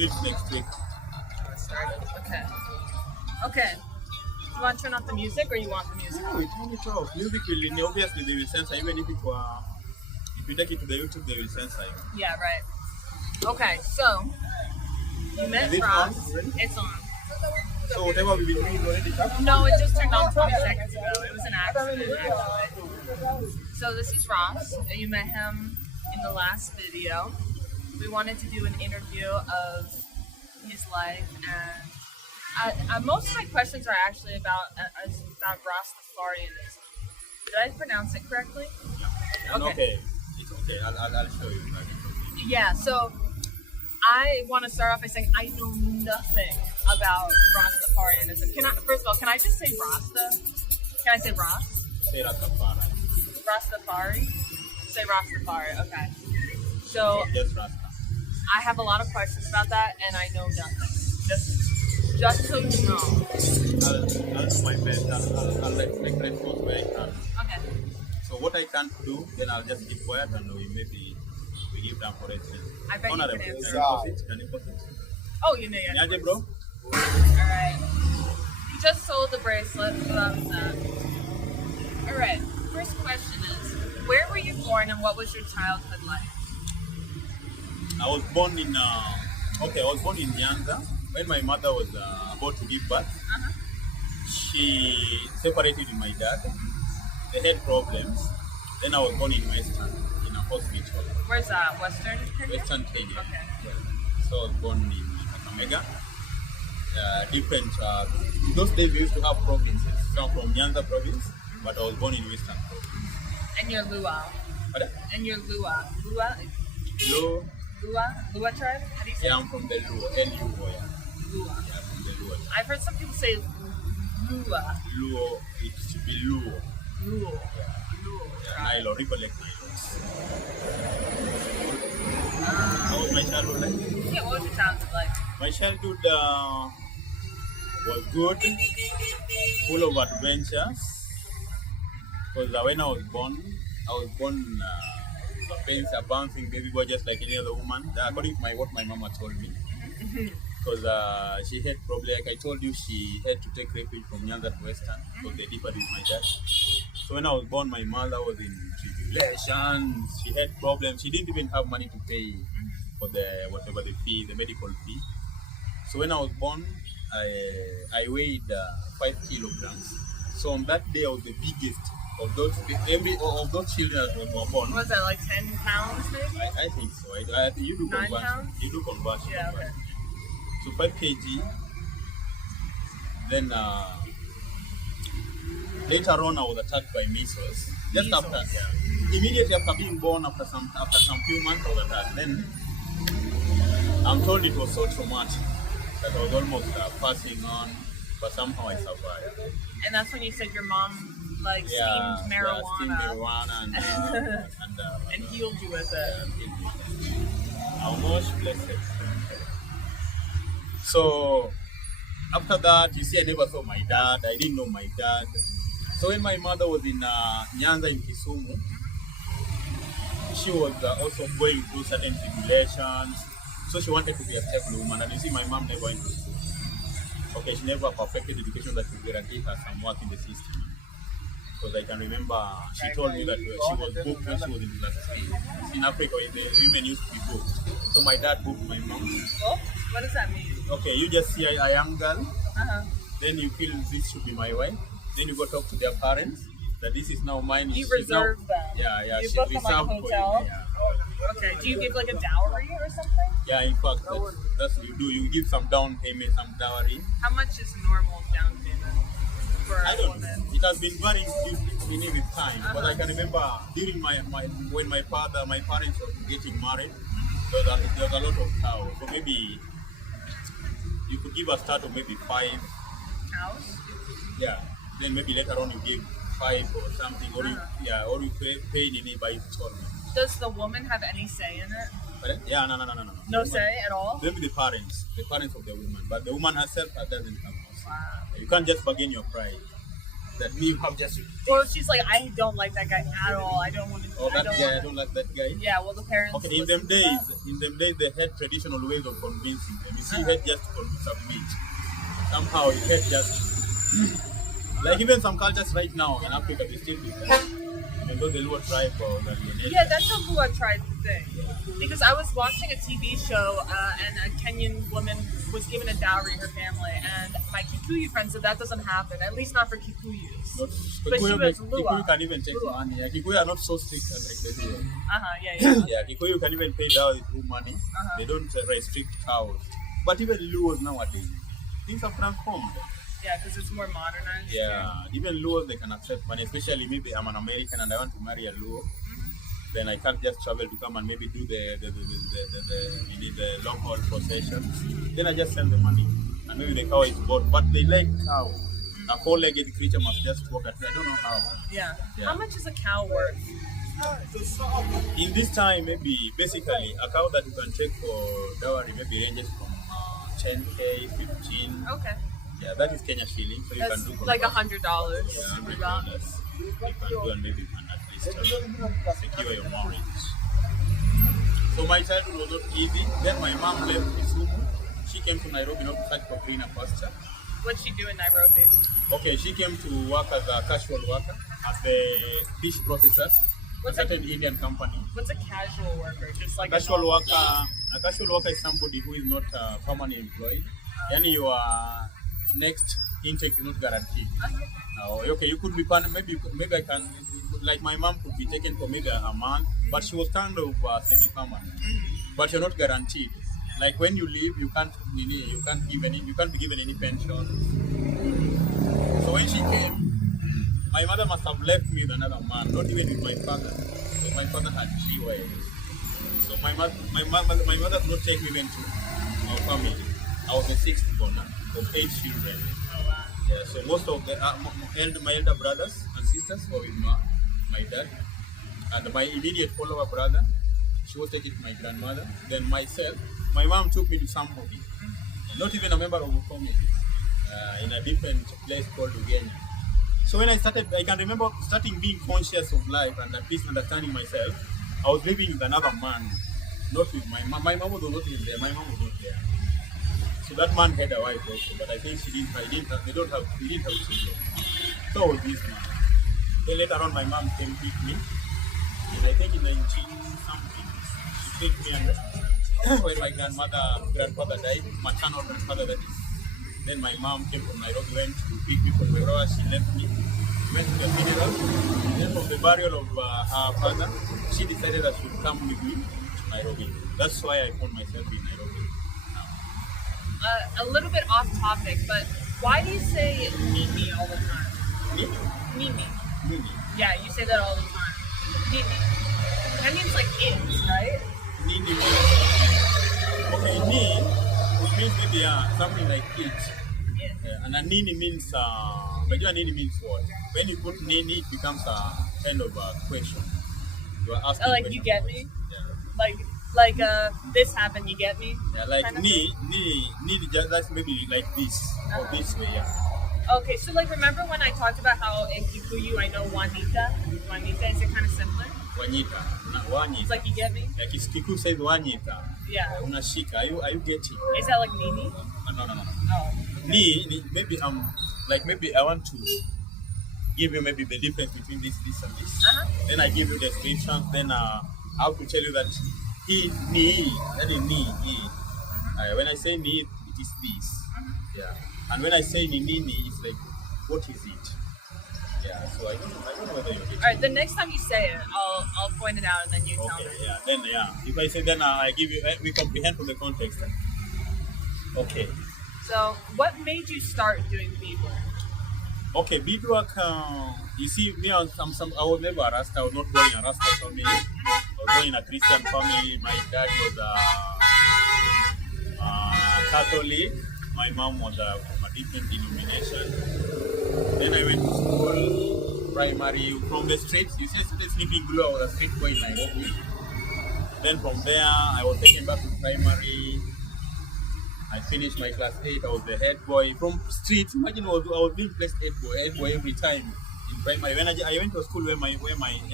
do it next week. Okay. Okay. You want to turn off the music or you want the music? No, we turn it off. Music will obviously they will censor, even if it were if you take it to the YouTube they will censor it. Yeah, right. Okay, so you met Ross. It's on. So whatever we've been doing already. No, it just turned on 20 seconds ago. It was an accident actually. So this is Ross. You met him in the last video. We wanted to do an interview of his life, and most of my questions are actually about Rastafarianism. Did I pronounce it correctly? Yeah. Okay. It's okay. I'll show you. Yeah. So I want to start off by saying I know nothing about Rastafarianism. First of all, can I just say Rasta? Can I say Ras? Say Rastafari. Rastafari? Say Rastafari. Okay. So Just Rasta. I have a lot of questions about that, and I know nothing. Just so you know. I'll do my best. I'll respond where I can. Okay. So what I can't do, then I'll just keep quiet and we give them for instance. I bet you can answer. Can you post it? Oh, you know, yeah. Yeah, bro. Alright. You just sold the bracelet, so that was that. Alright. First question is, where were you born and what was your childhood like? I was born in Nyanza. When my mother was about to give birth, she separated with my dad. They had problems. Then I was born in Western, in a hospital. Where's that? Western Kenya? Western Kenya. Okay. Yeah. So I was born in Kakamega. Different. Those days we used to have provinces. Some from Nyanza province, but I was born in Western province. And you're Lua. What? And you're Lua. Lua? Lua tribe? How do you say Yeah, I'm from the Luo. L-U-O, yeah. Lua. Yeah, from the Luo. I've heard some people say Lua. Luo, it should be Luo. Luo. Yeah. Luo. Yeah, Nilo, River Lake Nilo. How was my childhood like? Yeah, what was your childhood like? My childhood was good, full of adventures. Because when I was born, the parents are bouncing baby boy just like any other woman. According to what my mama told me. Because she had probably, like I told you, she had to take refuge from Nyanza to Western because they differed with my dad. So when I was born, my mother was in tribulations. She had problems. She didn't even have money to pay for the medical fee. So when I was born, I weighed 5 kilograms. So on that day, I was the biggest of those children that were born. Was that like 10 pounds maybe? I think so. You do 9 conversion. pounds? You do conversion. Yeah, okay. So 5 kg. Then later on, I was attacked by measles. Just after, yeah. Immediately after being born, after some few months, I was attacked. Then I'm told it was so traumatic that I was almost passing on, but somehow I survived. And that's when you said your mom steamed marijuana. Yeah, steamed marijuana and healed you with it. How much blessed. So after that, you see, I never saw my dad. I didn't know my dad. So when my mother was in Nyanza in Kisumu, she was also going through certain tribulations. So she wanted to be a stable woman. And you see, my mom never went to school. Okay, she never perfected education that would guarantee her some work in the system. Because I can remember she told me that she was booked when she was in class 3. In Africa, the women used to be booked. So my dad booked my mom. Oh, what does that mean? Okay, you just see a young girl, then you feel this should be my wife. Then you go talk to their parents that this is now mine. You reserve them. Yeah. You book them like a hotel. Okay. Do you give like a dowry or something? Yeah, in fact, that's what you do. You give some down payment, some dowry. How much is normal down payment for a woman? It has been varying with time, but I can remember during when my parents were getting married, there was a lot of cows. So maybe you could give a start of maybe 5 cows. Yeah. Then maybe later on you give 5 or something, or you pay in by installment. Does the woman have any say in it? But, yeah, no. No say at all? Maybe the parents of the woman, but the woman herself doesn't have no say. Wow. You can't just bargain your pride. that me have just. Well, she's like, I don't like that guy at all. I don't want to. Oh, that guy, I don't like that guy. Yeah, well, the parents. Okay, in them days, they had traditional ways of convincing them. You see, you had just to submit. Somehow, you had just. Like even some cultures right now in Africa, they still do that. Even though the Luo tribe or the yeah, that's a Luo tribe thing. Because I was watching a TV show and a Kenyan woman was given a dowry, her family, and my Kikuyu friend said that doesn't happen, at least not for Kikuyus. But she was Luo. Kikuyu can even take money. Yeah, Kikuyu are not so strict like the Luo. Yeah. Kikuyu can even pay dowry through money. They don't restrict cows. But even Luos nowadays, things have transformed. Yeah, because it's more modernized. Yeah, even Luos they can accept money, especially maybe I'm an American and I want to marry a Luo. Then I can't just travel to come and maybe do the long haul procession. Then I just send the money and maybe the cow is bought. But they like cow. A four-legged creature must just walk at me. I don't know how. Yeah. How much is a cow worth? In this time, maybe basically a cow that you can take for dowry maybe ranges from 10K, 15. Okay. Yeah, that is Kenya shilling, so you That's can do like $100. Yeah, $100. You can do and maybe can at least secure your marriage. So my childhood was not easy. Then my mom left Kisumu. She came to Nairobi not to search for greener pasture. What'd she do in Nairobi? Okay, she came to work as a casual worker at the fish processors. What's a certain Indian company. What's a casual worker? Just like a casual worker. A casual worker is somebody who is not permanently employed. Yani your next intake is not guaranteed. Okay, you could be maybe I can, like my mom could be taken for maybe a month, but she was kind of semi-permanent. But you're not guaranteed. Like when you leave, you can't be given any pension. So when she came, my mother must have left me with another man, not even with my father. So my father had 3 wives. So my mother could not take me even to our family. I was the 6th born of 8 children. Oh, wow. Yeah, so most of my elder brothers and sisters were with my dad. And my immediate follower brother, she was taken to my grandmother. Then myself, my mom took me to somebody, not even a member of the family, in a different place called Ugenya. So when I can remember starting being conscious of life and at least understanding myself. I was living with another man, not with my mom. My mom was not even there. My mom was not there. So that man had a wife also, but I think he didn't have children. So was this man. Then later on, my mom came pick me, and I think in 19 something, she picked me, and when my grandfather died, maternal grandfather that is. Then my mom came from Nairobi, went to pick me from wherever she left me. Went to the funeral. Then from the burial of her father, she decided that she would come with me to Nairobi. That's why I found myself in Nairobi now. A little bit off topic, but why do you say Mimi all the time? Mimi. Mimi. Yeah, you say that all the time. Mimi. That means like it, right? Nini means, okay, ni, it means maybe something like it. Yeah. And a nini means, Majua nini means what? When you put nini, it becomes a kind of a question. You are asking like, question. you get me? Yeah. Like this happened, you get me? Yeah, like kind of ni, that's maybe like this, or this way, yeah. Okay, so like remember when I talked about how in Kikuyu I know Juanita? Juanita, is it kind of similar? Juanita, Juanita. It's like, you get me? Like Kikuyu says Juanita. Yeah. Unashika, are you getting? Is that like Nini? No. Oh. Ni, maybe maybe I want to give you maybe the difference between this and this. Then I give you the description. Then I have to tell you that when I say ni, it is this. Yeah. And when I say ni, it's like, what is it? Yeah. So I don't know whether you get it. All right. The next time you say it, I'll point it out and then you tell me. Okay. Yeah. Then if I say then I give you, we comprehend from the context. Okay. So, what made you start doing beadwork? Okay, beadwork. You see, me, I was never a Rasta. I was not born in a Rasta family. I was born in a Christian family. My dad was a Catholic. My mom was from a different denomination. Then I went to school, primary, from the streets. You see, sleeping glue. I was a street boy in Nairobi. Then from there, I was taken back to primary. I finished my class 8. I was the head boy from street. Imagine I was being placed head boy every time in primary. When I went to school where my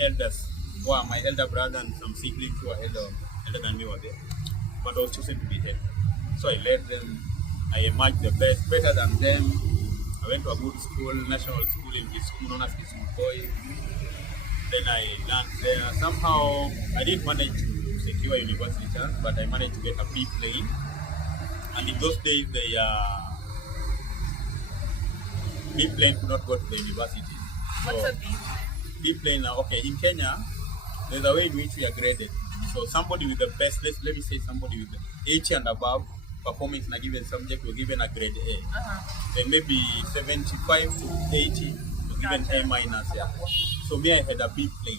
elders, well, my elder brother and some siblings who were elder than me were there. But I was chosen to be head. So I led them. I emerged the best, better than them. I went to a good school, national school in Kisumu, known as Kisumu Boys. Then I learned there. Somehow, I didn't manage to secure a university chance, but I managed to get a B plane. And in those days, the B plane could not go to the university. What's a B plane? B plane, okay, in Kenya, there's a way in which we are graded. So somebody with the best, let me say somebody with the 80 and above performance in a given subject was given a grade A. Then maybe 75 to 80 was given A minus. Yeah. So me, I had a B plane,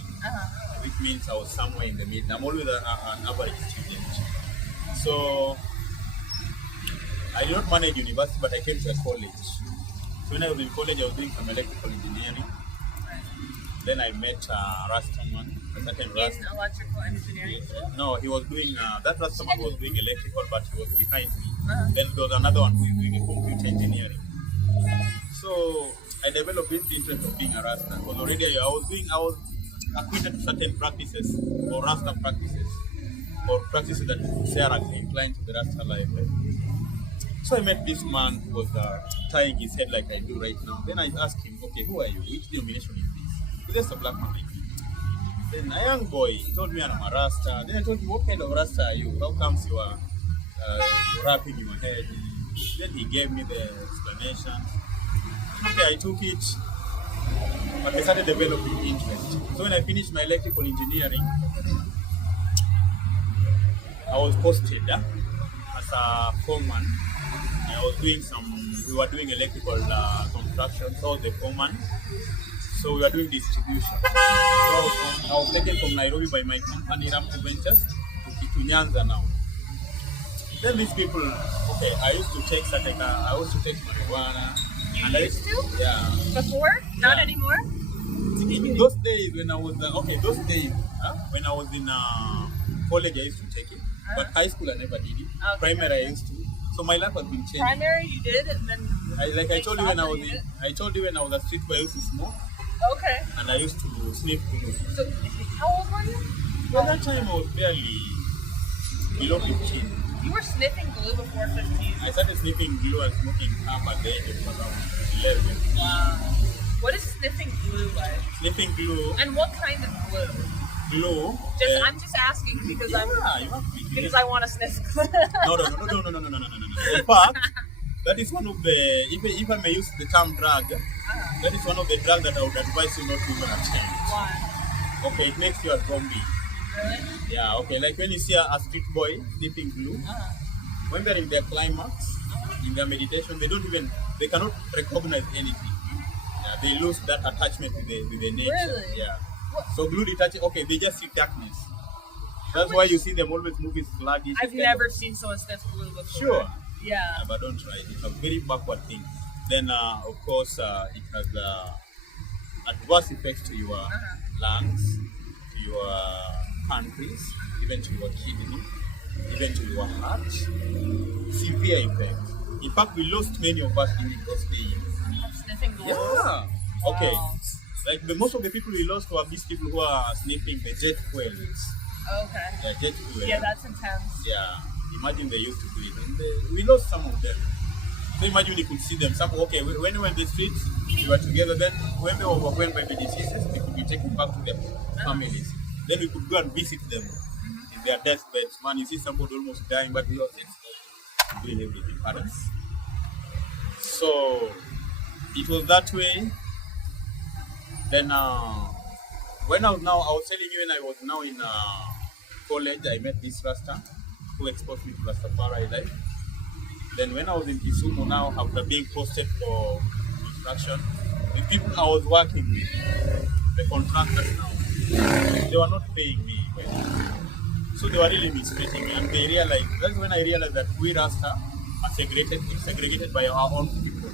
which means I was somewhere in the middle. I'm always an average student. So I did not manage university, but I came to a college. So when I was in college, I was doing some electrical engineering. Then I met Rastaman, a certain Rastaman. In electrical engineering? No, he was doing, that Rastaman was doing electrical, but he was behind me. Then there was another one who was doing computer engineering. So I developed this interest of being a Rasta. Because already I was acquainted to certain practices, or Rasta practices, or practices that Sarah inclined to the Rasta life. So I met this man who was tying his head like I do right now. Then I asked him, okay, who are you? Which denomination is this? He's just a black man like me. Then a young boy told me I'm a Rasta. Then I told him, what kind of Rasta are you? How comes you are wrapping your head? Then he gave me the explanation. Okay, I took it, but I started developing interest. So when I finished my electrical engineering, I was posted as a foreman. I was doing we were doing electrical construction, so I was the foreman. So we were doing distribution. So I was taken from Nairobi by my company, Ramco Ventures, to Nyanza now. Then these people, okay, I used to take marijuana. You used to? Yeah. Before? Not anymore? In those days when I was, when I was in college, I used to take it. But high school, I never did it. Okay. Primary, I used to. So my life has been changed. Primary, you did, and then I told you when I was a street boy, I used to smoke. Okay. And I used to sniff glue. So how old were you? Well, that time I was barely below 15. You were sniffing glue before 15? I started sniffing glue and smoking ham at the age of around 11. Wow. What is sniffing glue like? Sniffing glue. And what kind of glue? Glue. I'm just asking because because I want to sniff glue. No. In fact, that is one of the, if I may use the term drug, that is one of the drugs that I would advise you not to even attempt. Why? Okay, it makes you a zombie. Really? Yeah, okay, like when you see a street boy sniffing glue, when they're in their climax, in their meditation, they cannot recognize anything. Yeah, they lose that attachment with the nature. Really? Yeah. So glue detaches, okay, they just see darkness. That's why you see them always moving sluggish. I've never seen someone sniff glue before. Sure. Yeah. But don't try it. It's a very backward thing. Then, of course, it has adverse effects to your lungs, to your pancreas, even to your kidney, even to your heart. Severe effects. In fact, we lost many of us in those days. Sniffing glue? Yeah. Okay. Wow. Like most of the people we lost were these people who are sniffing the jet fuels. Okay. Yeah, jet fuel. Yeah, that's intense. Yeah. Imagine they used to do it. And we lost some of them. So imagine you could see them. Okay, when we were in the streets, we were together. Then when they were overwhelmed by the diseases, they could be taken back to their families. Then we could go and visit them in their deathbeds. Man, you see somebody almost dying, but we were doing everything for us. So it was that way. Then when I was telling you when I was now in college, I met this Rasta who exposed me to Rastafari life. Then when I was in Kisumu now, after being posted for construction, the people I was working with, the contractors now, they were not paying me well. So they were really mistreating me, and they realized, that's when I realized that we Rasta are segregated by our own people.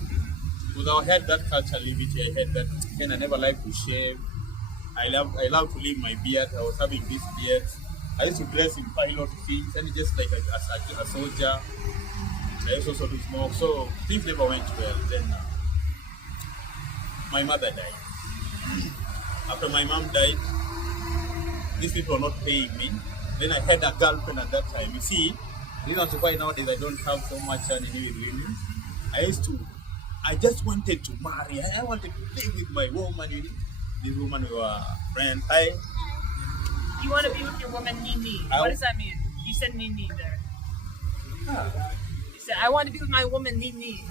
Because I had that culture liberty, I had that, and I never liked to shave. I love to leave my beard. I was having this beard. I used to dress in pilot things and just like a soldier. I used also to smoke, so things never went well. Then my mother died. After my mom died, these people were not paying me. Then I had a girlfriend at that time. You see, the reason why nowadays I don't have so much energy with women. I just wanted to marry. I wanted to live with my woman. You know? This woman, we were friends. You want to be with your woman, Nini. What does that mean? You said Nini there. You said, I want to be with my woman, Nini.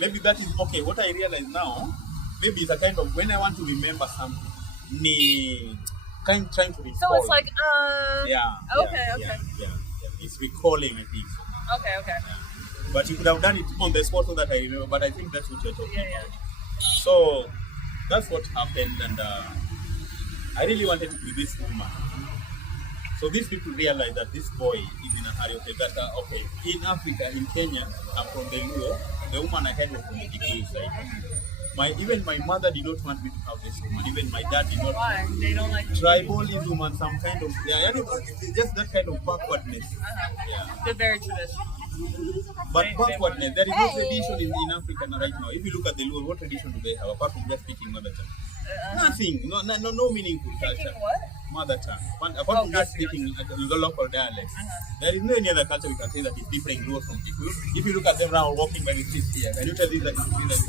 Maybe that is okay. What I realize now, maybe it's a kind of when I want to remember something, trying to recall. So it's like, Yeah. Okay. Yeah. It's recalling, I think. Okay. Yeah. But you could have done it on the spot so that I remember. But I think that's what you're talking about. Yeah. So that's what happened, and I really wanted to be this woman. So these people realized that this boy is in a hurry. Okay, in Africa, in Kenya, I'm from the Luo. The woman I had was from the Kikuyu side. Even my mother did not want me to have this woman. Even my dad did not. Why? They don't like Tribalism and some kind of just that kind of backwardness. Yeah. They're very traditional. But backwardness, there is no tradition in Africa right now. If you look at the Luo, what tradition do they have apart from just speaking mother tongue? Nothing. No meaningful culture. Speaking what? Mother tongue. Apart from just speaking the local dialects, there is no any other culture we can say that is different Luo from Kikuyu. If you look at them now walking by the streets here, can you tell this that it's like this?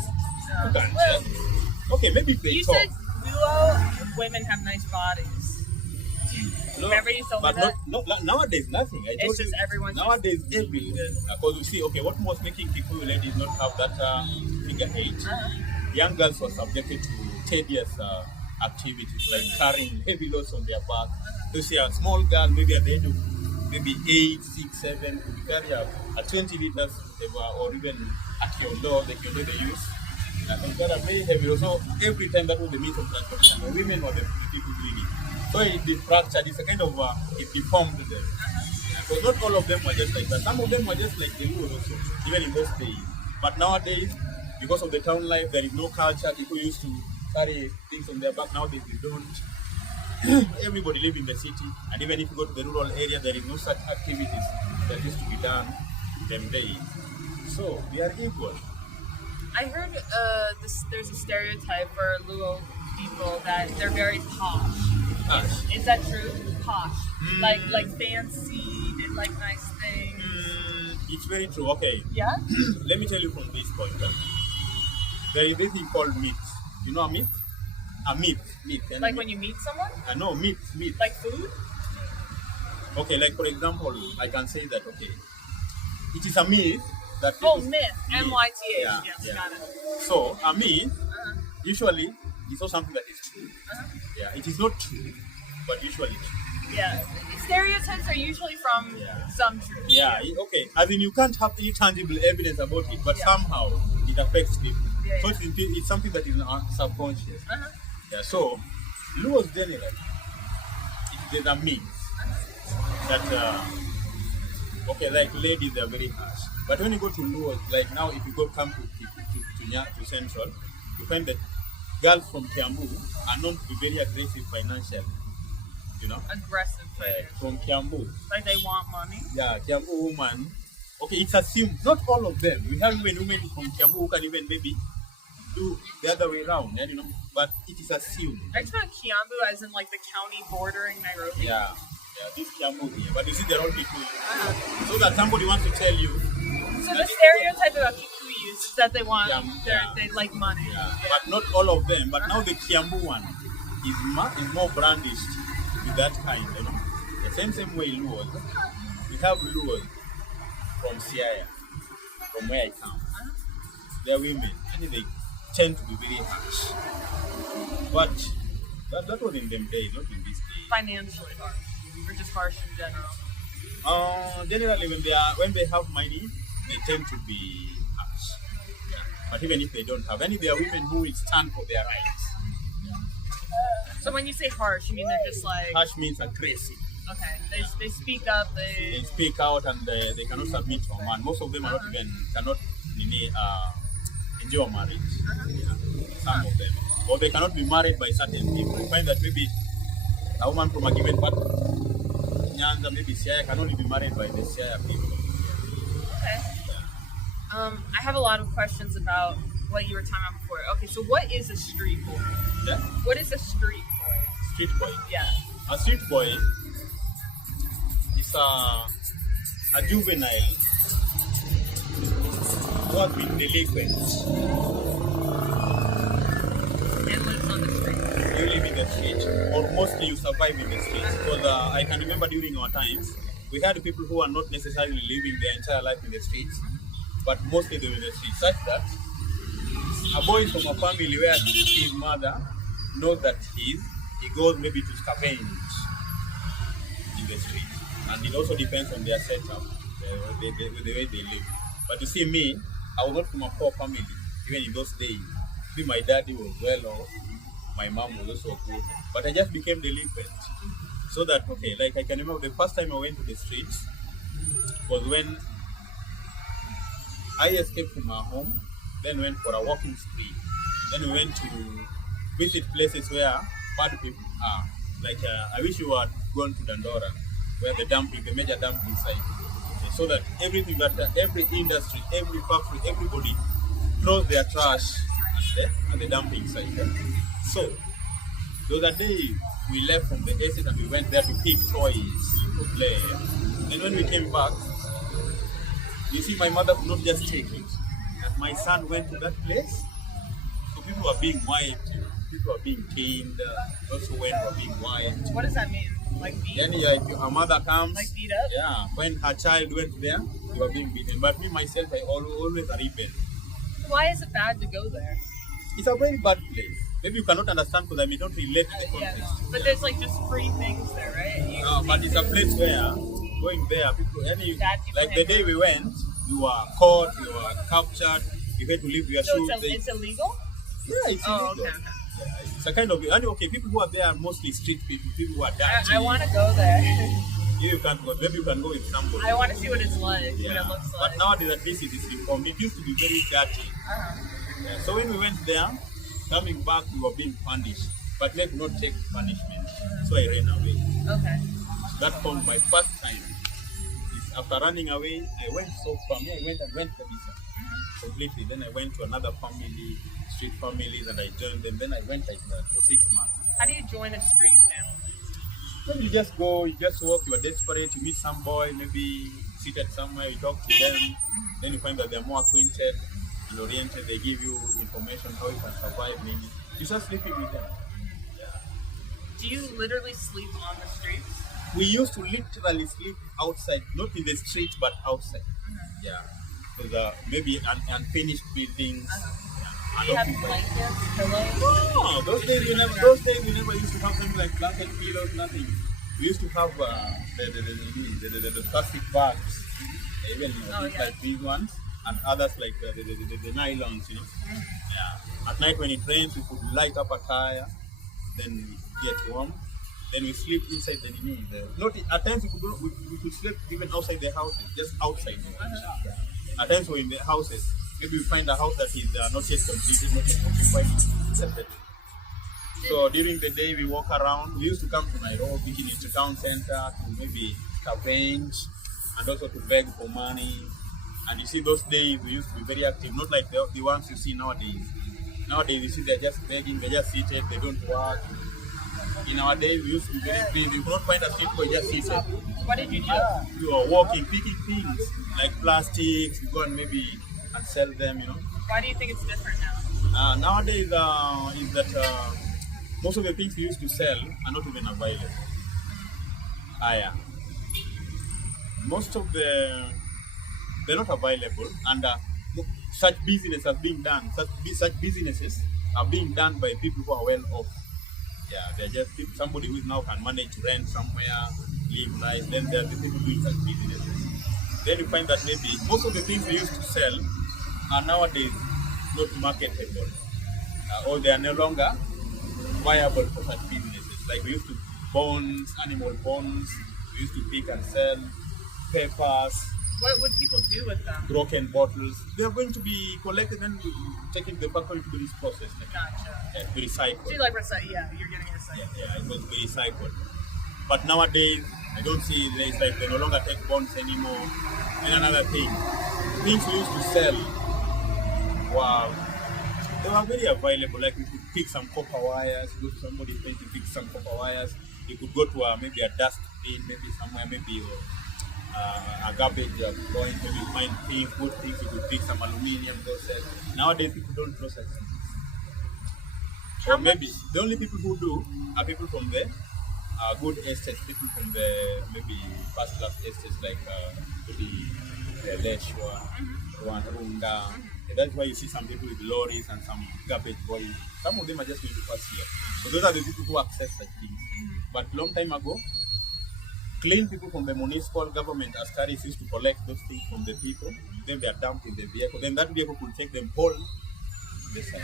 You can't. Well, okay, maybe they you talk. said Luo women have nice bodies. No, Remember you told me but that? not nowadays, nothing. It's just everyone's nowadays everyone. Because you see, okay, what was making Kikuyu ladies not have that figure eight? Young girls were subjected to tedious activities like carrying heavy loads on their back. You see a small girl, maybe at the age of maybe 8, 6, 7, could carry a 20 liters or even a kiondo, the kiondo they use. And that are very heavy. So every time that was the means of transportation, the women were the people doing it. So it fractured. It's a kind of it deformed them. Because not all of them were just like that. Some of them were just like the Luo also, even in those days. But nowadays, because of the town life, there is no culture. People used to carry things on their back. Nowadays, they don't. Everybody lives in the city, and even if you go to the rural area, there is no such activities that used to be done them days. So we are equal. I heard there's a stereotype for Luo people that they're very posh. Is that true? Posh. Like fancy, they like nice things. It's very true. Okay. Yeah? Let me tell you from this point. There is this thing called myth. You know a myth? A myth. Like when you meet someone? No, myth. Like food? Okay, like for example, I can say that, okay, it is a myth that... myth. M-Y-T-H. Yeah, Yes, got it. So, a myth, usually, is not something that is true. Yeah, it is not true, but usually true. Yeah. Stereotypes are usually from some truth. Yeah, okay. As in, you can't have any tangible evidence about it, but somehow it affects people. So it's something that is subconscious. Yeah, so, Luo's generally, there's a myth that, okay, like ladies, they're very harsh. But when you go to Luo, like now, if you come to Central, you find that girls from Kiambu are known to be very aggressive financially. You know? Aggressive from Kiambu. Like they want money? Yeah, Kiambu woman. Okay, it's assumed, not all of them. We have even women from Kiambu who can even maybe do the other way around, you know? But it is assumed. Are you talking about Kiambu as in like the county bordering Nairobi? Yeah, this Kiambu here. But you see, they're all Kikuyu. So that somebody wants to tell you. So the stereotype about Kikuyus is that they want, they like money. Yeah. But not all of them. But now the Kiambu one is more brandished with that kind, you know. The same way Luos. We have Luos from Siaya, from where I come. They are women, and they tend to be very harsh. But that was in them days, not in these days. Financially harsh, or just harsh in general? Generally, when they have money, they tend to be harsh. Yeah. But even if they don't have any, there are women who will stand for their rights. Yeah. So when you say harsh, you mean they're just like... Harsh means aggressive. Okay, they speak up, they speak out, and they cannot submit to a man. Most of them are not even, cannot enjoy marriage. Some of them. Or they cannot be married by certain people. You find that maybe a woman from a given part, Nyanza, maybe Siaya, can only be married by the Siaya people. I have a lot of questions about what you were talking about before. Okay, so what is a street boy? Yeah? What is a street boy? Street boy. Yeah. A street boy is a juvenile who has been delinquent. And lives on the street. You live in the street, or mostly you survive in the streets. Because I can remember during our times, we had people who are not necessarily living their entire life in the streets, but mostly they were in the streets, such that a boy from a family where his mother knows that he goes maybe to scavenge in the street. And it also depends on their setup, the way they live. But you see me, I was not from a poor family, even in those days. See, my daddy was well off, my mom was also good, but I just became delinquent. So that, okay, like I can remember the first time I went to the streets was when I escaped from our home, then went for a walking spree. Then we went to visit places where bad people are. Like I wish you had gone to Dandora, where the major dumping site. Okay, so that everything that every industry, every factory, everybody throws their trash at the dumping site. Okay? So the other day we left from the estate and we went there to pick toys to play. And when we came back, you see, my mother could not just take it. That my son went to that place. So people were being wiped, people were being caned, those who went were being wiped. What does that mean? Like beat? Then yeah, if her mother comes, Like beat up? yeah, when her child went there, they were being beaten. But me myself, I always a rebel. Why is it bad to go there? It's a very bad place. Maybe you cannot understand because I may not relate to the Yeah, context. no. But there's like just free things there, right? No, but it's a place where going there, people, like the day we went, you were caught, you were captured, you had to leave your So shoes. it's illegal? Yeah, it's illegal. Oh, okay. Yeah, it's a kind of, and okay, people who are there are mostly street people who are dirty. I want to go there. You can't go, maybe you can go with somebody. I want to see what it's like, what Yeah, it looks but like. nowadays at least it is reformed. It used to be very dirty. Yeah, so when we went there, coming back we were being punished, but they could not take punishment. So I ran away. Okay. That was my first time. After running away, I went so far. I went Kabisa completely. Then I went to another family, street families, and I joined them. Then I went like that for 6 months. How do you join a street family? Then you just go, you just walk, you are desperate, you meet some boy, maybe seated somewhere, you talk to them, then you find that they're more acquainted and oriented, they give you information how you can survive maybe. You start sleeping with them. Do you literally sleep on the streets? We used to literally sleep outside, not in the street, but outside. Yeah. With maybe unfinished buildings. Do you have blankets, pillows? No, those days we never used to have something like blanket, pillows, nothing. We used to have the plastic bags, even like big ones, and others like the nylons, you know. Yeah. At night when it rains, we could light up a tire, then get warm. Then we sleep inside at times we could sleep even outside the houses, just outside. At times we're in the houses. Maybe we find a house that is not yet completed, not yet occupied, separate. So during the day we walk around. We used to come to Nairobi, into town center to maybe scavenge and also to beg for money. And you see those days we used to be very active, not like the ones you see nowadays. Nowadays you see they're just begging, they're just seated, they don't work. In our day we used to be very busy. You could not find a street boy just seated. What did you do? You are walking, picking things like plastics, you go and maybe and sell them, you know. Why do you think it's different now? Nowadays is that most of the things we used to sell are not even available. Yeah. Most of they're not available, and such businesses are being done. Such businesses are being done by people who are well off. Yeah, they're just somebody who now can manage to rent somewhere, live nice. Then there are the people doing such businesses. Then you find that maybe most of the things we used to sell are nowadays not marketable, or they are no longer viable for such businesses. Like we used to bones, animal bones, we used to pick and sell, papers. What would people do with them? Broken bottles. They are going to be collected and taken to the factory to be processed. Gotcha. To be recycled. So you like recycle? Yeah, you're getting recycled. Yeah, it was to be recycled. But nowadays, I don't see it's like they no longer take bonds anymore. And another thing, things we used to sell were they were very available. Like we could pick some copper wires, go to somebody's place to pick some copper wires. You could go to maybe a dust bin, maybe somewhere, maybe a garbage point, maybe you find things, good things. You could pick some aluminium, those sell. Nowadays people don't process things. Or maybe the only people who do are people from the good estates, people from the maybe first class estates like maybe Leshwa, Rwanda. That's why you see some people with lorries and some garbage boys. Some of them are just going to pass here. So those are the people who access such things. But long time ago, clean people from the municipal government as carriers used to collect those things from the people. Then they are dumped in the vehicle. Then that vehicle could take them whole this side.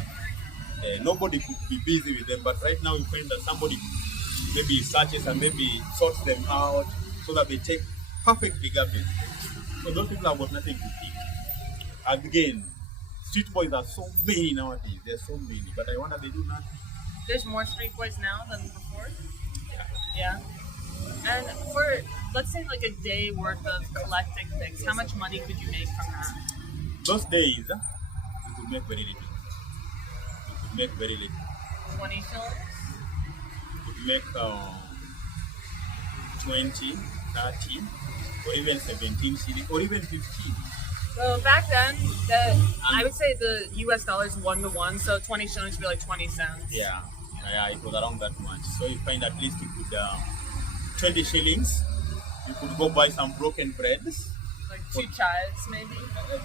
Nobody could be busy with them, but right now you find that somebody maybe searches and maybe sorts them out so that they take perfectly garbage. So those people have got nothing to eat. Again, street boys are so many nowadays. There's so many, but I wonder they do nothing. There's more street boys now than before? Yeah. And for, let's say like a day worth of collecting things, how much money could you make from that? Those days, you could make very little. Make very little. 20 shillings? You could make 20, 30, or even 17 shillings, or even 15. So back then, I would say the US dollar is 1 to 1, so 20 shillings would be like 20 cents. Yeah, it was around that much. So you find at least you could, 20 shillings, you could go buy some broken breads. Like 2 chives, maybe?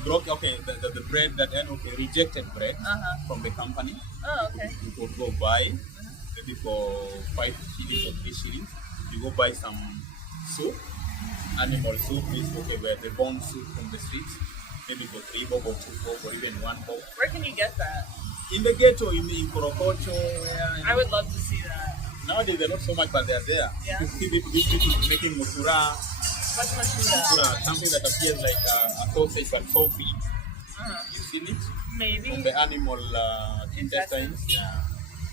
The bread that rejected bread from the company. Oh, okay. You could go buy maybe for 5 shillings or 3 shillings. You go buy some soup, animal soup is where the bone soup from the streets, maybe for 3 bob or 2 bob or even 1 bob. Where can you get that? In the ghetto, in Korokocho. I would love to see that. Nowadays they're not so much, but they're there. Yeah. You see these people making musura. What's musura? Something that appears like a sausage but so big. You seen it? Maybe. From the animal intestines. Yeah.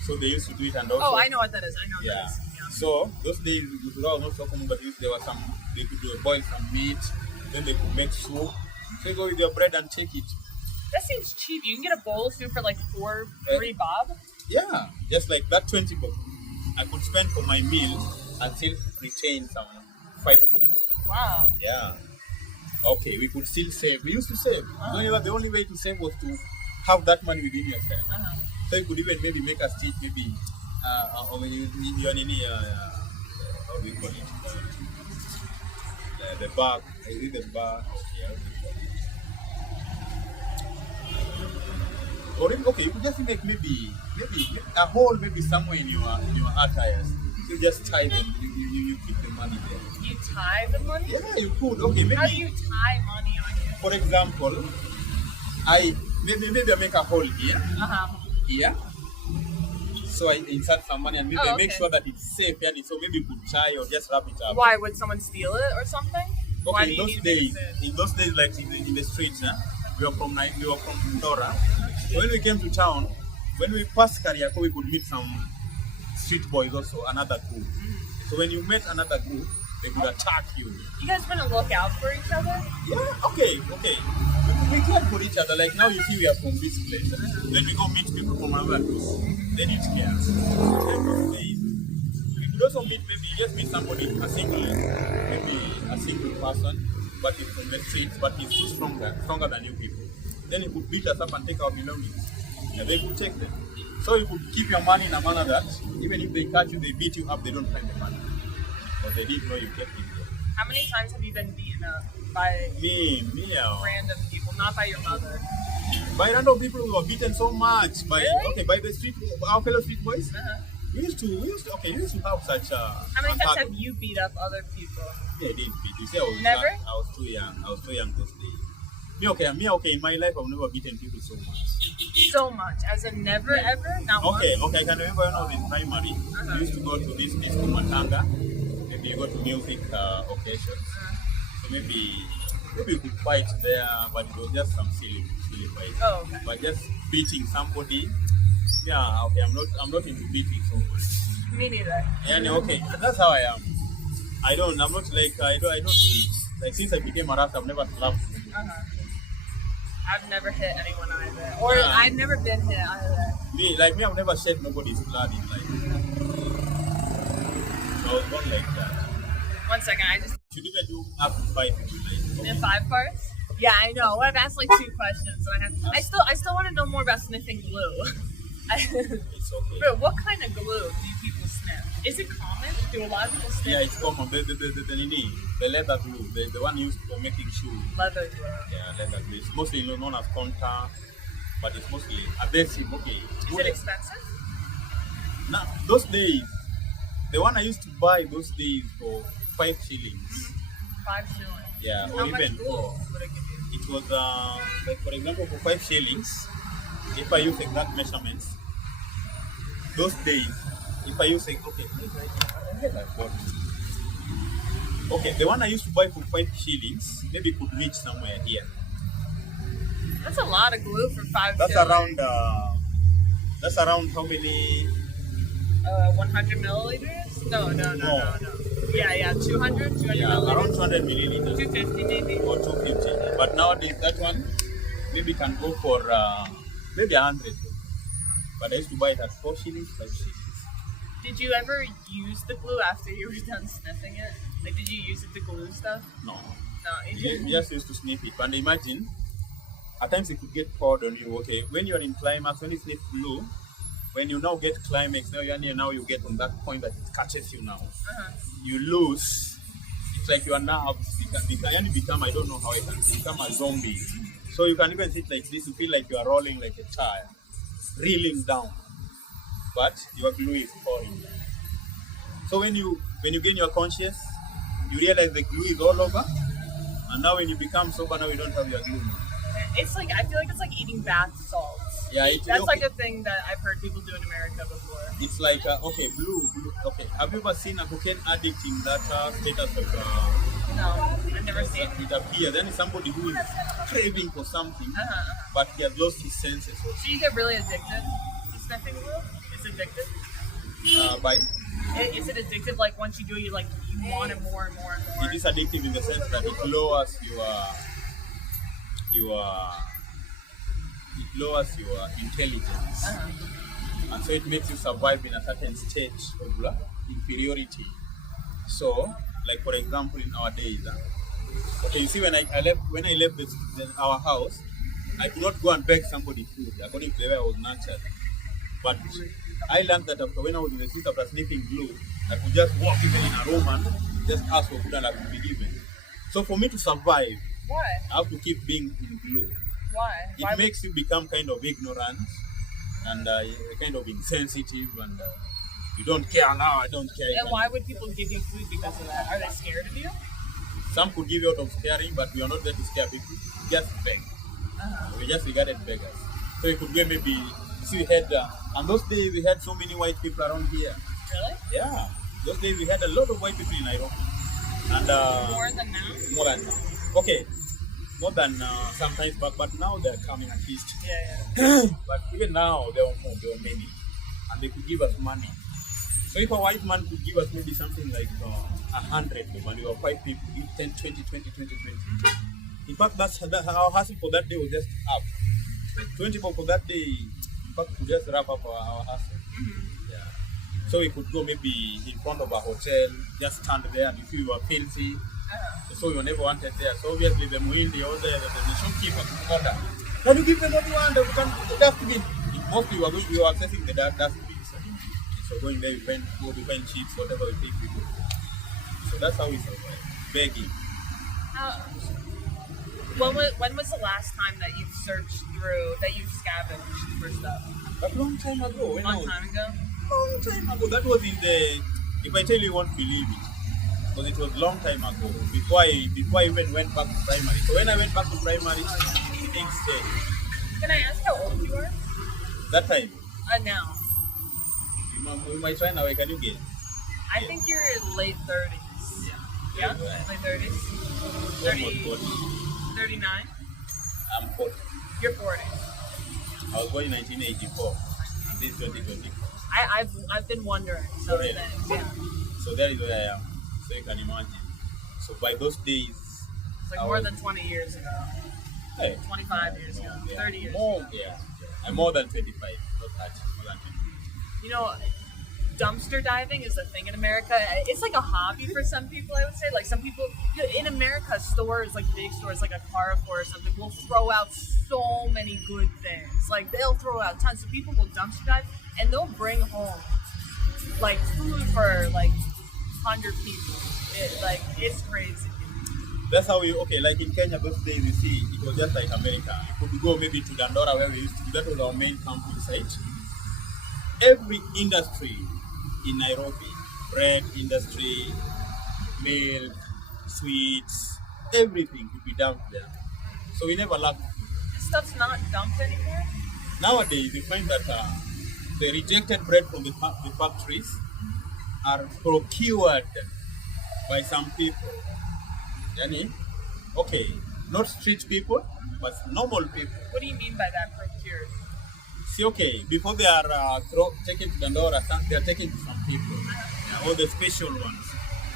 So they used to do it and also. Oh, I know what that is. Yeah. So those days musura was not so common, but there was they could boil some meat, then they could make soup. So you go with your bread and take it. That seems cheap. You can get a bowl of soup for like 3 bob. Yeah, just like that 20 bob. I could spend for my meal and still retain some 5 bob. Wow. Yeah. Okay, we could still save. We used to save. The only way to save was to have that money within yourself. So you could even maybe make a stitch, maybe, or when you're in any, how do we call it? The bag. Is it the bag? Okay, how do we call it? Or you could just make maybe a hole maybe somewhere in your attires. You just tie them. You keep the money there. You tie the money? Yeah, you could. Okay, maybe. How do you tie money on you? For example, maybe I make a hole here. Here. So I insert some money and maybe I make sure that it's safe. And so maybe you could tie or just wrap it up. Why would someone steal it or something? Okay, in those days, like in the streets, we were from Ndora. When we came to town, when we passed Kariako, we could meet some street boys also, another group. So when you met another group, they could attack you. You guys wouldn't look out for each other? Yeah, okay. We care for each other. Like now you see we are from this place. Then we go meet people from another group. Then it's care. We could also meet, maybe you just meet somebody, a single person, but he's from the streets, but he's too stronger than you people. Then he could beat us up and take our belongings. And they could take them. So you could keep your money in a manner that even if they catch you, they beat you up, they don't find the money. But they didn't know you kept it there. How many times have you been beaten up by random people, not by your mother? By random people, we were beaten so much. By by the street, our fellow street boys. We used to have such a. How many times have you beat up other people? Yeah, I didn't beat. You see, I was too young. I was too young those days. Me, in my life, I've never beaten people so much. So much? As in never, ever? Not once? Okay, I can remember when I was in primary, we used to go to this disco Matanga. Maybe you go to music occasions. So maybe we could fight there, but it was just some silly fight. Oh, okay. But just beating somebody, I'm not into beating so much. Me neither. Yeah, that's how I am. I'm not like, I don't beat. Like since I became a Rasta, I've never slapped. I've never hit anyone either. Or Yeah. I've never been hit either. Me, I've never shed nobody's blood in life. So I was born like that. 1 second, I just Should even do up to 5 if you like. in 5 parts. Yeah, I know. I've asked like 2 questions, and I still want to know more about sniffing glue. It's okay. Bro, what kind of glue do people sniff? Is it common? Do a lot of people sniff Yeah, it's common. The leather glue, the one used for making shoes. leather glue? Yeah, leather glue. It's mostly known as contact, but it's mostly adhesive. Okay. Is it expensive? Now, those days, the one I used to buy those days for 5 shillings. 5 shillings. Yeah, How or much even glue more. would it give you? It was, like for example, for 5 shillings, if I use exact measurements, those days, if I use, okay, the one I used to buy for 5 shillings, maybe could reach somewhere here. That's a lot of glue for 5 That's shillings. around how many? 100 milliliters? No. Yeah, 200 Yeah, milliliters? around 200 milliliters 250 maybe? or 250. But nowadays, that one maybe can go for maybe 100. But I used to buy it at 4 shillings, 5 shillings. Did you ever use the glue after you were done sniffing it? Like, did you use it to glue stuff? No. No, you We didn't. just used to sniff it. And imagine, at times it could get poured on you. Okay, when you're in climax, when you sniff glue, when you now get climax, now you get on that point that it catches you now. You lose. It's like your nerves become, I don't know how it can become a zombie. So you can even sit like this, you feel like you are rolling like a child, reeling down. But your glue is pouring. So when you gain your conscious, you realize the glue is all over. And now when you become sober, now you don't have your glue. It's like, I feel like it's like eating bath salts. Yeah, That's like a thing that I've heard people do in America before. It's like, okay, blue. Okay, have you ever seen a cocaine addict in that status of, No, I've never seen it. it appears, then it's somebody who is craving for something, but he has lost his senses. So you get really addicted to sniffing glue? It's addictive? By Is it addictive? Like once you do it, you want it more and more and more? it is addictive in the sense that it lowers your intelligence, and so it makes you survive in a certain state of inferiority. So, like for example, in our days, okay, you see, when I left our house, I could not go and beg somebody food according to the way I was nurtured. But I learned that when I was in the street after sniffing glue, I could just walk even in a room and just ask for food and I could be given. So for me to survive, Why? I have to keep being in glue. Why? It makes you become kind of ignorant and kind of insensitive, and you don't care now, I don't care. And why would people give you food because of that? Are they scared of you? Some could give you out of scaring, but we are not there to scare people. We just beg. We just regarded beggars. So you could go maybe, see, we had, and those days we had so many white people around here. Really? Yeah. Those days we had a lot of white people in Nairobi. And, More than now? more than now. Okay. More than sometimes, but now they're coming at least. Yeah. But even now, there were more, there were many. And they could give us money. So if a white man could give us maybe something like 100, when we were 5 people, give 10, 20. In fact, our hustle for that day was just up. 20 people for that day, in fact, we could just wrap up our hustle. Yeah. So we could go maybe in front of a hotel, just stand there, and if you were filthy, so we were never wanted there. So obviously the Muhindi or the shopkeeper could order. Can you give them what you want? We can the dustbin. Mostly we were accessing the dustbins. So going there, we find chips, whatever we take people. So that's how we survive. Begging. When was the last time that you've searched through, that you've scavenged for stuff? But long time ago. Long time ago? Long time ago. That was in the, if I tell you, you won't believe it. Because it was long time ago, before I even went back to primary. So when I went back to primary, things changed. Can I ask how old you are? That time, Now. we might try now, can you get? I think you're late 30s. Yeah? Late 30s? 30, 40. 39? I'm 40. You're 40. I was born in 1984. And this is 2024. I've been wondering some Really? things. Yeah. So that is where I am. So you can imagine. So by those days, It's like I more was- than 20 years ago. Hey. 25 years ago, 30 years More, ago. yeah. I'm more than 25, not 30, more than 25. You know, dumpster diving is a thing in America. It's like a hobby for some people, I would say. Like some people in America, stores, like big stores, like a Carrefour or something, will throw out so many good things. Like they'll throw out tons. So people will dumpster dive and they'll bring home like food for like 100 people. It's crazy. That's how we, okay, like in Kenya those days, you see, it was just like America. You could go maybe to Dandora where we used to be. That was our main camping site. Every industry in Nairobi, bread industry, milk, sweets, everything could be dumped there. So we never lacked. This stuff's not dumped anymore? Nowadays, you find that the rejected bread from the factories are procured by some people. Yani, okay, not street people, but normal people. What do you mean by that, procured? See, okay, before they are taken to Dandora, they are taken to some people. Yeah, all the special ones,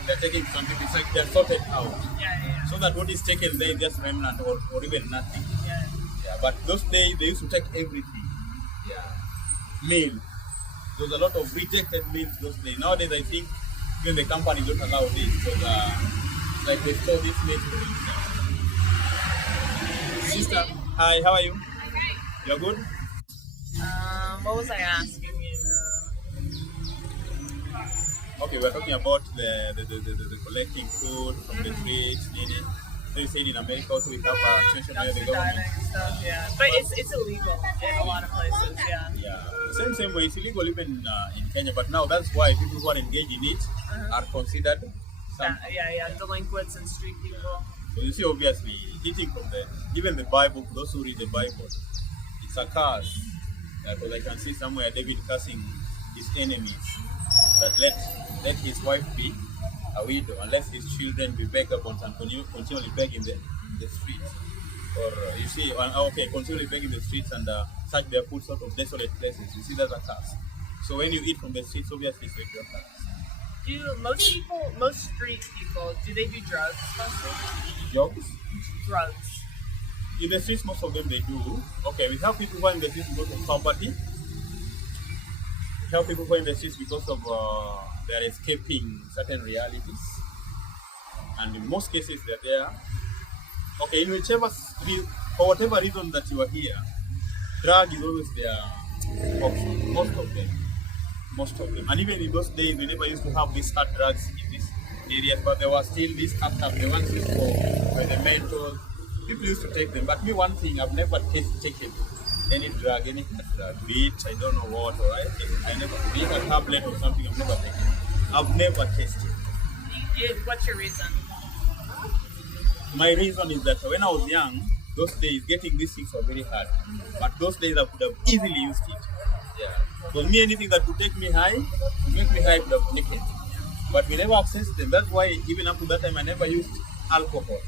they are taken to some people. It's like they are sorted out. Yeah. So that what is taken there is just remnant or even nothing. Yeah. But those days, they used to take everything. Yeah. Milk. There was a lot of rejected milk those days. Nowadays, I think even the company don't allow this because like they store this milk for themselves. Sister, hi, how are you? Okay. You're good? What was I asking you? Okay, we're talking about the collecting food from the streets, needed. So you said in America also we have a situation where the Dumpster government. diving and stuff, yeah. But it's illegal in a lot of places, yeah. Yeah, same way. It's illegal even in Kenya, but now that's why people who are engaged in it are considered some. Yeah, delinquents and street people. So you see, obviously, eating from even the Bible. Those who read the Bible, it's a curse. Because I can see somewhere David cursing his enemies that let his wife be a widow and let his children be vagabonds and continually beg in the streets. Or you see, okay, continually beg in the streets and search their food sort of desolate places. You see, that's a curse. So when you eat from the streets, obviously it's a curse. Do most street people, do they do drugs mostly? Jobs? Drugs. In the streets, most of them they do. Okay, we have people who are in the streets because of poverty. We have people who are in the streets because of they are escaping certain realities. And in most cases they're there. Okay, in for whatever reason that you are here, drug is always their option. Most of them. And even in those days, we never used to have these hard drugs in these areas, but there was still these the ones used for the mentors. People used to take them, but me one thing, I've never taken any drug, any drug, be it, I don't know what, alright? I never, be it a tablet or something, I've never taken. I've never tasted. What's your reason? My reason is that when I was young, those days, getting these things were very hard. But those days, I could have easily used it. Yeah. For me, anything that would take me high, to make me high, I could have taken. But we never accessed them. That's why, even up to that time, I never used alcohol.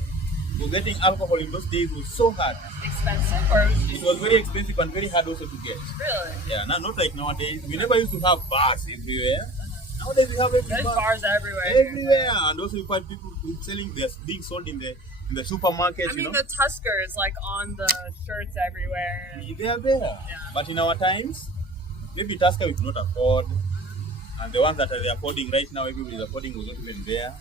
So getting alcohol in those days was so hard. Expensive, or it was very expensive and very hard also to get. Really? Yeah, not like nowadays. We never used to have bars everywhere. Nowadays we have everywhere. There's bars everywhere. Everywhere, and also you find people selling. They're being sold in the supermarkets. I mean, you know? the Tusker is like on the shirts everywhere. They are there. Yeah. But in our times, maybe Tusker we could not afford, and the ones that are affording right now, everybody is affording was not even there.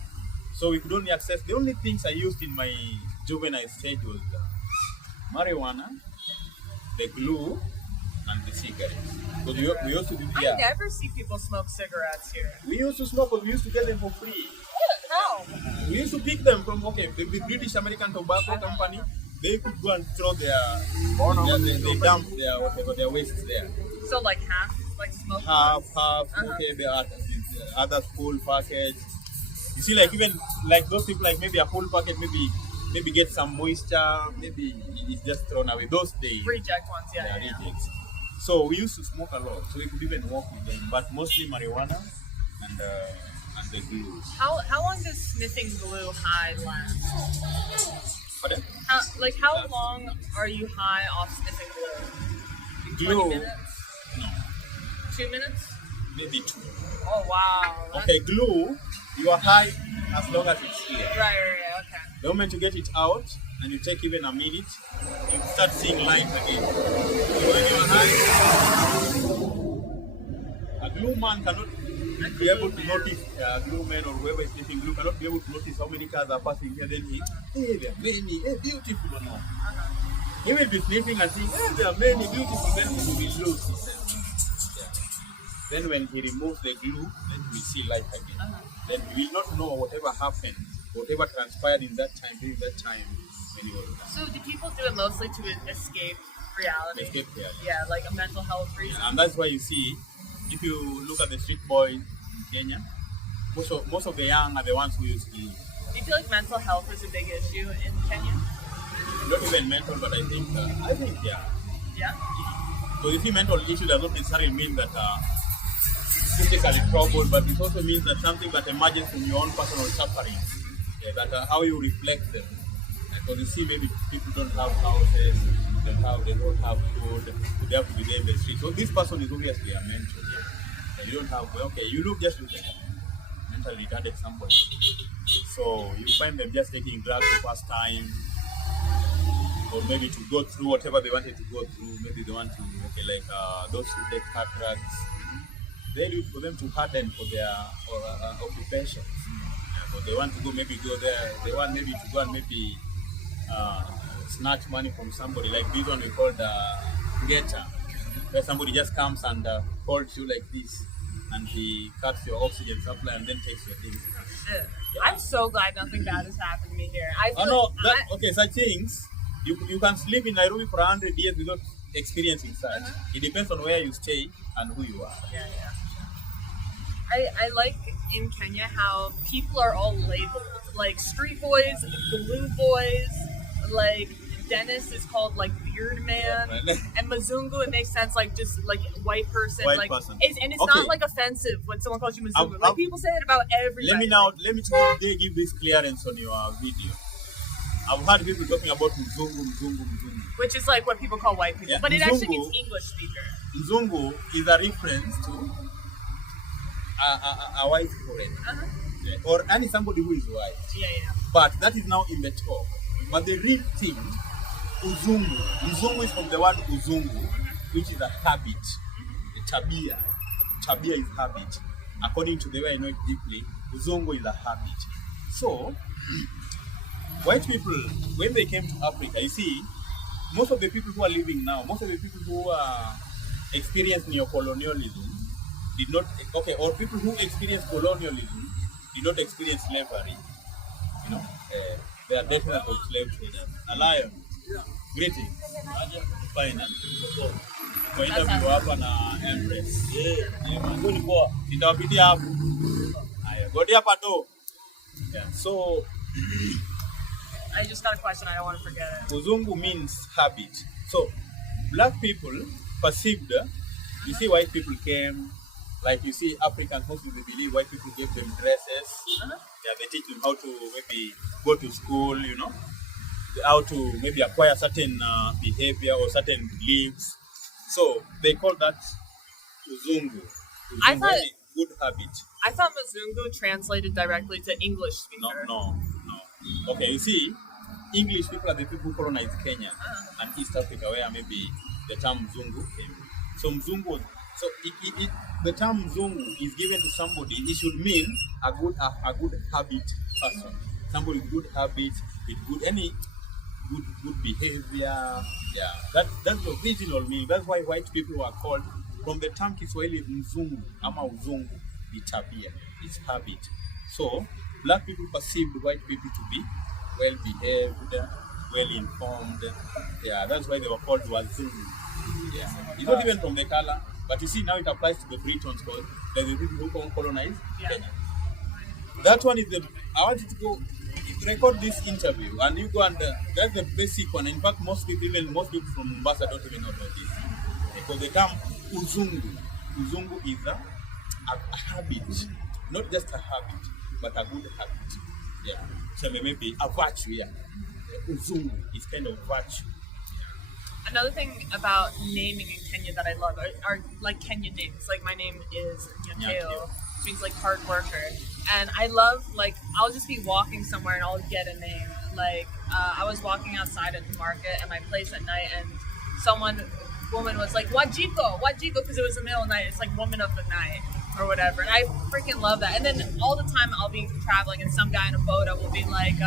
So we could only access, the only things I used in my juvenile stage was marijuana, the glue, and the cigarettes. Because we used to do, I never see people smoke cigarettes here. We used to smoke, but we used to get them for free. How? We used to pick them from, the British American Tobacco Company. They could go and throw they dump their wastes there. So like half, like smoke? Half, okay, the other full package. You see, like even like those people, like maybe a full packet, maybe get some moisture, maybe it's just thrown away. Those days. Reject ones, yeah. Rejects. So we used to smoke a lot, so we could even walk with them, but mostly marijuana and the glue. How long does sniffing glue high last? Pardon? How long are you high off sniffing glue? 20 minutes? No. 2 minutes? Maybe 2. Oh wow. Okay, glue, you are high as long as it's here. Right, okay. The moment you get it out, and you take even a minute, you start seeing light again. So when you are high, a glue man cannot be able to notice, glue man or whoever is sniffing glue cannot be able to notice how many cars are passing here. Then hey, there are many, hey, beautiful or not. He will be sniffing and saying, hey, there are many beautiful, then he will lose himself. Yeah. Then when he removes the glue, then he will see light again. Then he will not know whatever happened, whatever transpired in that time, during that time. When he was so do people do it mostly to escape reality? Escape reality. Yeah, like a mental health reason. Yeah, and that's why you see, if you look at the street boys in Kenya, most of the young are the ones who use glue. Do you feel like mental health is a big issue in Kenya? Not even mental, but I think yeah. Yeah? So you see, mental issue does not necessarily mean that physically troubled, but it also means that something that emerges from your own personal suffering, that how you reflect them. Because you see, maybe people don't have houses, they don't have food, so they have to be there in the street. So this person is obviously a mental. You don't have, okay, you look just like a mentally retarded somebody. So you find them just taking drugs to pass time, or maybe to go through whatever they wanted to go through. Maybe they want to, those who take hard drugs, they look for them to harden for their occupations. So they want to go there, they want maybe to go and maybe snatch money from somebody, like this one we call the getter, where somebody just comes and holds you like this, and he cuts your oxygen supply and then takes your things. Yeah. I'm so glad nothing bad has happened to me here. Such things, you can sleep in Nairobi for 100 years without experiencing such. It depends on where you stay and who you are. Yeah. I like in Kenya how people are all labeled. Like street boys, glue boys, like Dennis is called like beard man, and Mzungu, it makes sense, like just like white person. Person. And it's not like offensive when someone calls you Mzungu. Like people say it about everybody. Let me give this clearance on your video. I've heard people talking about Mzungu. Which is like what people call white people, but it actually means English speaker. Mzungu is a reference to a white foreigner. Or somebody who is white. Yeah. But that is now in the talk. But the real thing, Uzungu is from the word Uzungu, which is a habit. The tabia. Tabia is habit. According to the way I know it deeply, Uzungu is a habit. So, white people, when they came to Africa, you see, most of the people who are living now, most of the people who experienced neocolonialism did not, or people who experienced colonialism did not experience slavery. They are descendants of slave traders. A lion. Greetings. Fine. Kwa interview hapa na Empress. Nzuri poa. Nitawapitia hapo. Haya, godi hapa to. So I just got a question, I don't want to forget it. Uzungu means habit. So black people perceived, you see white people came, like you see Africans, mostly they believe white people gave them dresses. They teach them how to maybe go to school, how to maybe acquire certain behavior or certain beliefs. So they call that Uzungu. I thought good habit. I thought Mzungu translated directly to English speaker. No. Okay, you see, English people are the people who colonized Kenya and East Africa, where maybe the term Mzungu came. So Mzungu, the term Mzungu is given to somebody. It should mean a good habit person. Somebody with good habits, with any good behavior. Yeah, that's the original meaning. That's why white people were called, from the term Kiswahili, Mzungu, ama Uzungu, the tabia, it's habit. So black people perceived white people to be well behaved, well informed. Yeah, that's why they were called Wazungu. Yeah, it's not even from the color, but you see now it applies to the Britons, because they're the people who colonized Kenya. That one is I want you to go record this interview and you go and that's the basic one. In fact, most people from Mombasa don't even know about this, because they come Uzungu. Uzungu is a habit, not just a habit, but a good habit. Yeah, so maybe a virtue. Yeah, Uzungu is kind of virtue. Another thing about naming in Kenya that I love are like Kenyan names. Like my name is Nyakeo, which means like hard worker. And I love, like, I'll just be walking somewhere and I'll get a name. like I was walking outside at the market at my place at night, and woman was like, Wajiko, because it was the middle of the night. It's like woman of the night or whatever. And I freaking love that. And then all the time I'll be traveling and some guy in a photo will be like,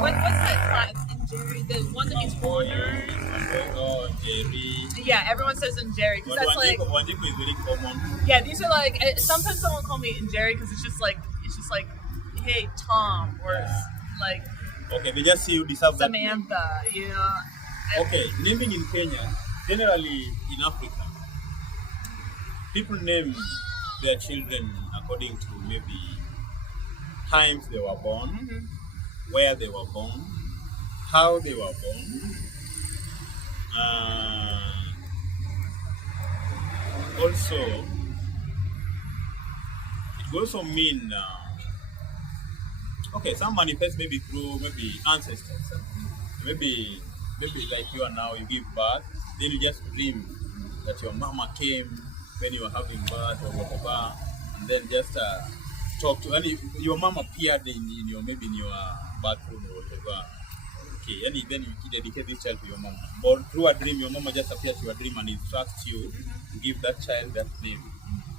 what's that class in Jerry? The one that means order. Oh, Jerry. Yeah, everyone says in Jerry because that's like. Wajiko is very common. Yeah, these are like. Sometimes someone will call me in Jerry because it's just like, hey Tom, or like. Okay, they just see you deserve Samantha, that. you know. Okay, naming in Kenya, generally in Africa, people name their children according to maybe times they were born, where they were born, how they were born. Also, it could also mean, some manifest maybe through ancestors. Maybe like you are now, you give birth, then you just dream that your mama came when you were having birth or whatever, and then just talk to, and your mom appeared in your bathroom or whatever. Okay, and then you dedicate this child to your mom. Or through a dream, your mama just appears to your dream and instructs you to give that child that name.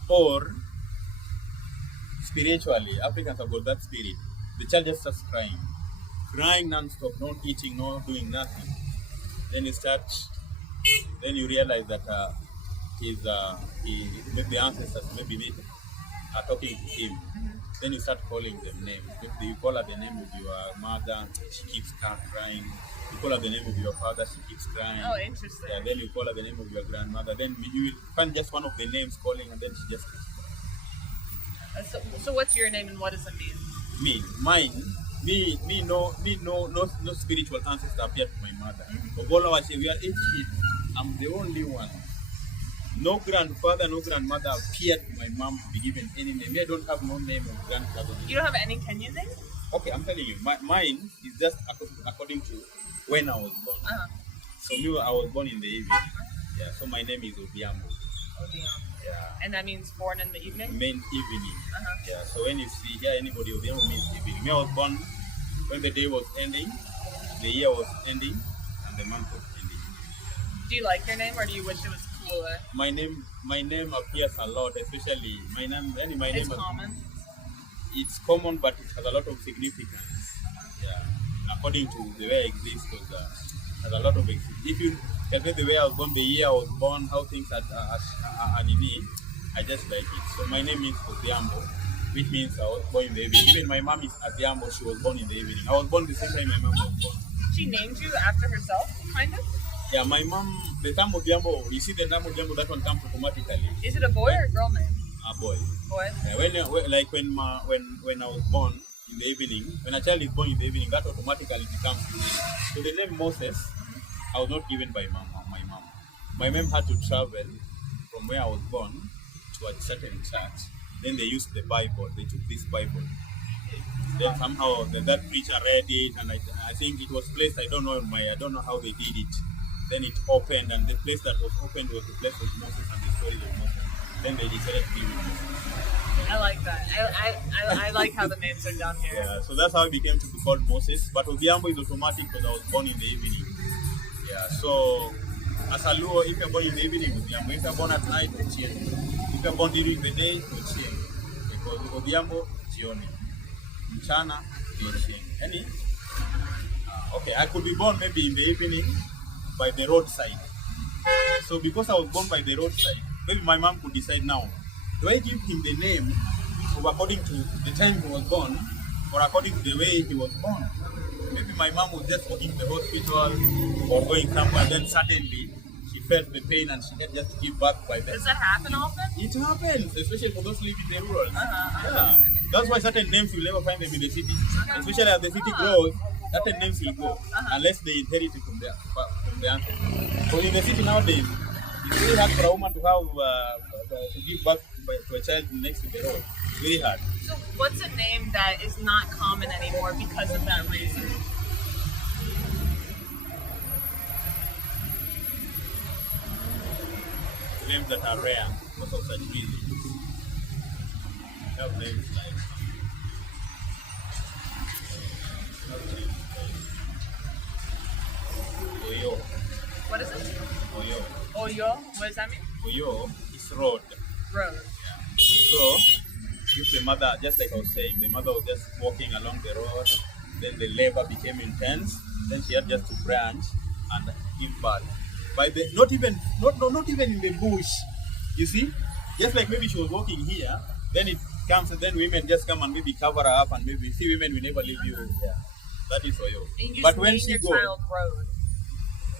Or spiritually, Africans have got that spirit. The child just starts crying non-stop, not eating, not doing nothing. Then you realize that maybe the ancestors maybe are talking to him. Then you start calling them names. Maybe you call her the name of your mother, she keeps crying. You call her the name of your father, she keeps crying. Oh, interesting. Yeah, then you call her the name of your grandmother. Then you will find just one of the names calling, and then she just keeps crying. So what's your name and what does it mean? No spiritual ancestor appeared to my mother. Of all our children, we are 8 kids. I'm the only one. No grandfather, no grandmother appeared to my mom to be given any name. I don't have no name of grandfather. You don't have any Kenyan name? Okay, I'm telling you, mine is just according to when I was born. So I was born in the evening. Yeah, so my name is Obiambo. Yeah. And that means born in the evening? Means evening. Yeah, so when you see here anybody, Obiambo means evening. I was born when the day was ending, the year was ending, and the month was ending. Do you like your name, or do you wish it was cooler? My name appears a lot, especially my name. It's common. It's common, but it has a lot of significance. Yeah, according to the way I exist, has a lot of significance. If you calculate the way I was born, the year I was born, how things are in me, I just like it. So my name is Obiambo, which means I was born in the evening. Even my mom is Adiambo, she was born in the evening. I was born the same time my mom was born. She named you after herself, kind of? Yeah, my mom, the term Obiambo, you see the name Obiambo, that one comes automatically. Is it a boy or a girl name? A boy. Boy? Yeah, when I was born in the evening, when a child is born in the evening, that automatically becomes the name. So the name Moses, I was not given by my mom. My mom had to travel from where I was born to a certain church. Then they used the Bible. They took this Bible. Then somehow that preacher read it, and I think it was placed. I don't know how they did it. Then it opened, and the place that was opened was the place of Moses and the story of Moses. Then they decided to give it Moses. I like that. I like how the names are done here. Yeah, so that's how it became to be called Moses. But Obiambo is automatic because I was born in the evening. Yeah, so as a Luo, if you're born in the evening, Obiambo. If you're born at night, Ochieng. If you're born during the day, Ochieng. Because Obiambo, Jioni. Mchana, Ochieng. Okay, I could be born maybe in the evening by the roadside. So because I was born by the roadside, maybe my mom could decide now, do I give him the name of according to the time he was born or according to the way he was born? Maybe my mom was just walking to the hospital or going somewhere, then suddenly she felt the pain and she had just to give birth by then. Does that happen often? It happens, especially for those who live in the rural. Yeah. That's why certain names you'll never find them in the city. Especially as the city grows, certain names will go unless they inherit it from the ancestors. So in the city nowadays, it's really hard for a woman to have to give birth to a child next to the road. It's really hard. So what's a name that is not common anymore because of that reason? Names that are rare because of such reasons. We have names like Oyo. What is it? Oyo. Oyo? What does that mean? Oyo is road. Road. Yeah. So, if the mother, just like I was saying, the mother was just walking along the road, then the labor became intense, then she had just to branch and give birth. By the not even in the bush, you see, just like maybe she was walking here, then it comes and then women just come and maybe cover her up and maybe see women will never leave you. Yeah, that is Oyo. And you just But when name she your goes, child Road.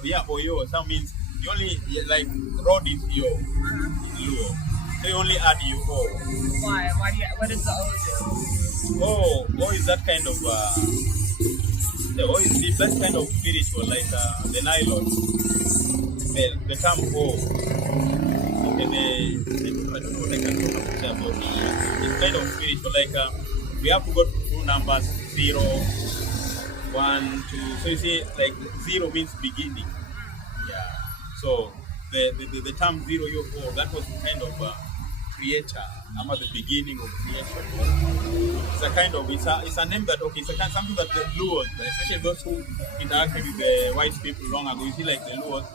yeah, Oyo, that means you only like road is Yo, is Luo. So you only add U O. Why? Why do you? What does the O do? O is that kind of the O is that kind of spiritual, like the nylon. The term O. Okay, I don't know what I can talk about here. It's kind of spiritual, like we have to go through numbers 0, 1, 2. So you see, like 0 means beginning. Yeah. So the term 0 O, that was kind of creator. I'm at the beginning of creation. It's a kind of it's a name that it's a kind something that the Luos, especially those who interacted with the white people long ago. You see, like the Luos,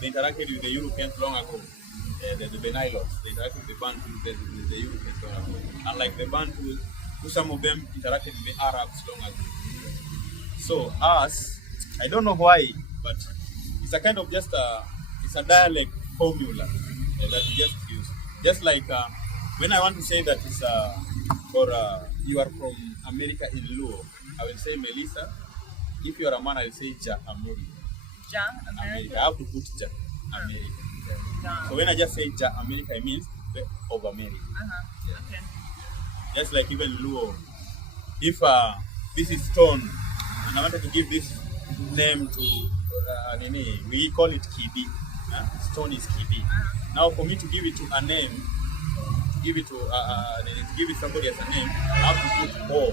they interacted with the Europeans long ago. The Nilots, they interacted with the Bantus, the Europeans long ago. And like the Bantus, some of them interacted with the Arabs long ago. So us, I don't know why, but it's a kind of just it's a dialect formula that we just use. Just like when I want to say that it's you are from America in Luo, I will say Melissa. If you are a man, I will say Ja America. Ja America. I have to put Ja America. So when I just say Ja America, it means the of America. Yeah. Okay. Just like even Luo. If this is stone, and I wanted to give this name to we call it Kidi. Stone is Kidi. Now for me to give it to a name, to give it somebody as a name, I have to put O.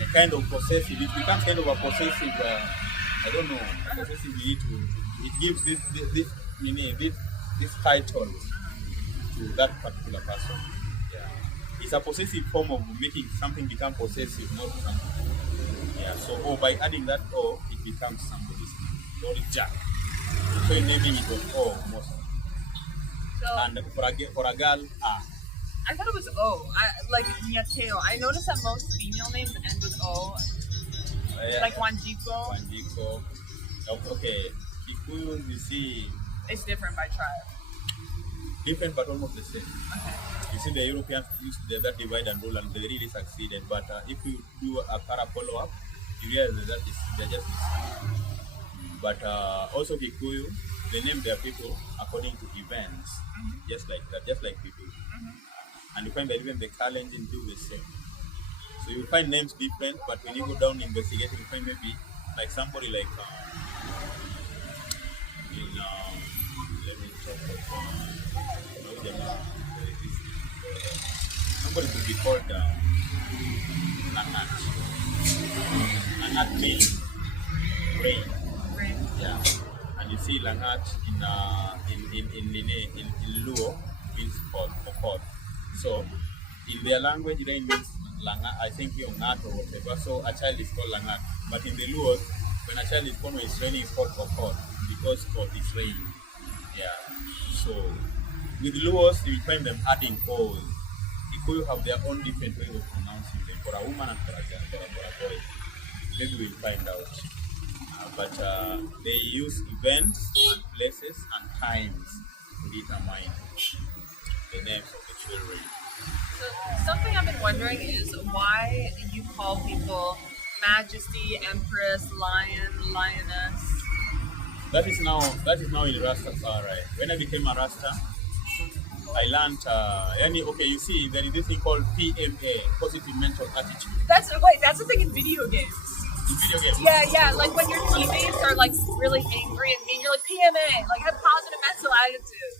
A kind of possessive. It becomes kind of a possessive. I don't know. Possessive. It gives this title to that particular person. Yeah. It's a possessive form of making something become possessive, not something. Yeah. So by adding that O, it becomes somebody's name. So it's Jack. So in naming it was O most. So, and for a girl, I thought it was O. Like Nyateo. I noticed that most female names end with O. Like Wanjiko. Wanjiko. Okay. Kikuyu, you see. It's different by tribe. Different but almost the same. Okay. You see, the Europeans used that divide and rule and they really succeeded. But if you do a thorough follow-up, you realize that they're just the same. But also Kikuyu, they name their people according to events, just like that, just like we do. And you find that even the Kalenjin do the same. So you find names different, but when you go down investigating, you find maybe like somebody like let me talk about somebody could be called Langat. Langat means rain. Rain. Yeah. And you see Langat in Luo means for. So in their language, rain means Langat. I think Yongat or whatever. So a child is called Langat. But in the Luo, when a child is born when it's raining, it's called Kokot because God is rain. Yeah. So with Luos, you find them adding O's. Kikuyu have their own different way of pronouncing them. For a woman and for a boy, maybe we'll find out. But they use events and places and times to determine the names of the children. So something I've been wondering is why you call people Majesty, Empress, Lion, Lioness. That is now in Rastafari. When I became a Rasta, I learned, okay, you see, there is this thing called PMA, positive mental attitude. That's the thing in video games. In video games? Yeah, like when your teammates are like really angry and mean, you're like PMA, like have positive mental attitude.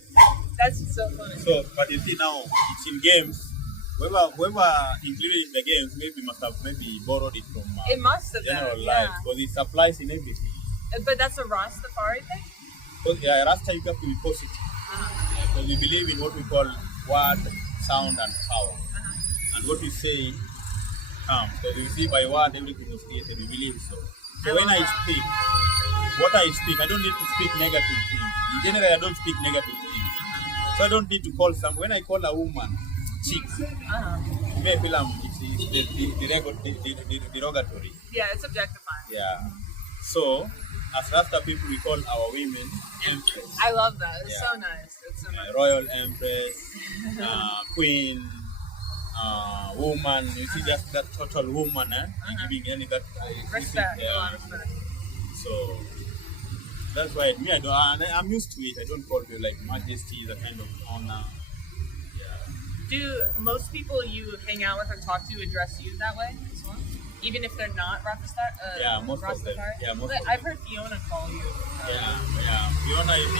That's so funny. So, but you see now, it's in games. Whoever included in the games maybe must have borrowed it from it must have general been, life, because it applies in everything. But that's a Rastafari thing? Because Rasta, you have to be positive. Because we believe in what we call word, sound, and power. And what we say comes. Because you see, by word, everything was created. We believe so. So when I speak, what I speak, I don't need to speak negative things. In general, I don't speak negative things. So I don't need to call some. When I call a woman chick, you may feel it's derogatory. Yeah, it's objectifying. Yeah. So, as Rasta people, we call our women empress. I love that. It's so nice. It's so nice. Royal empress, queen, woman. You see that total woman, giving any that respect. A lot of respect. So that's why I don't. I'm used to it. I don't call you like majesty, the kind of honor. Yeah. Do most people you hang out with or talk to address you that way as well? Even if they're not yeah, most of them. Yeah, most of them. I've heard Fiona call you. Yeah.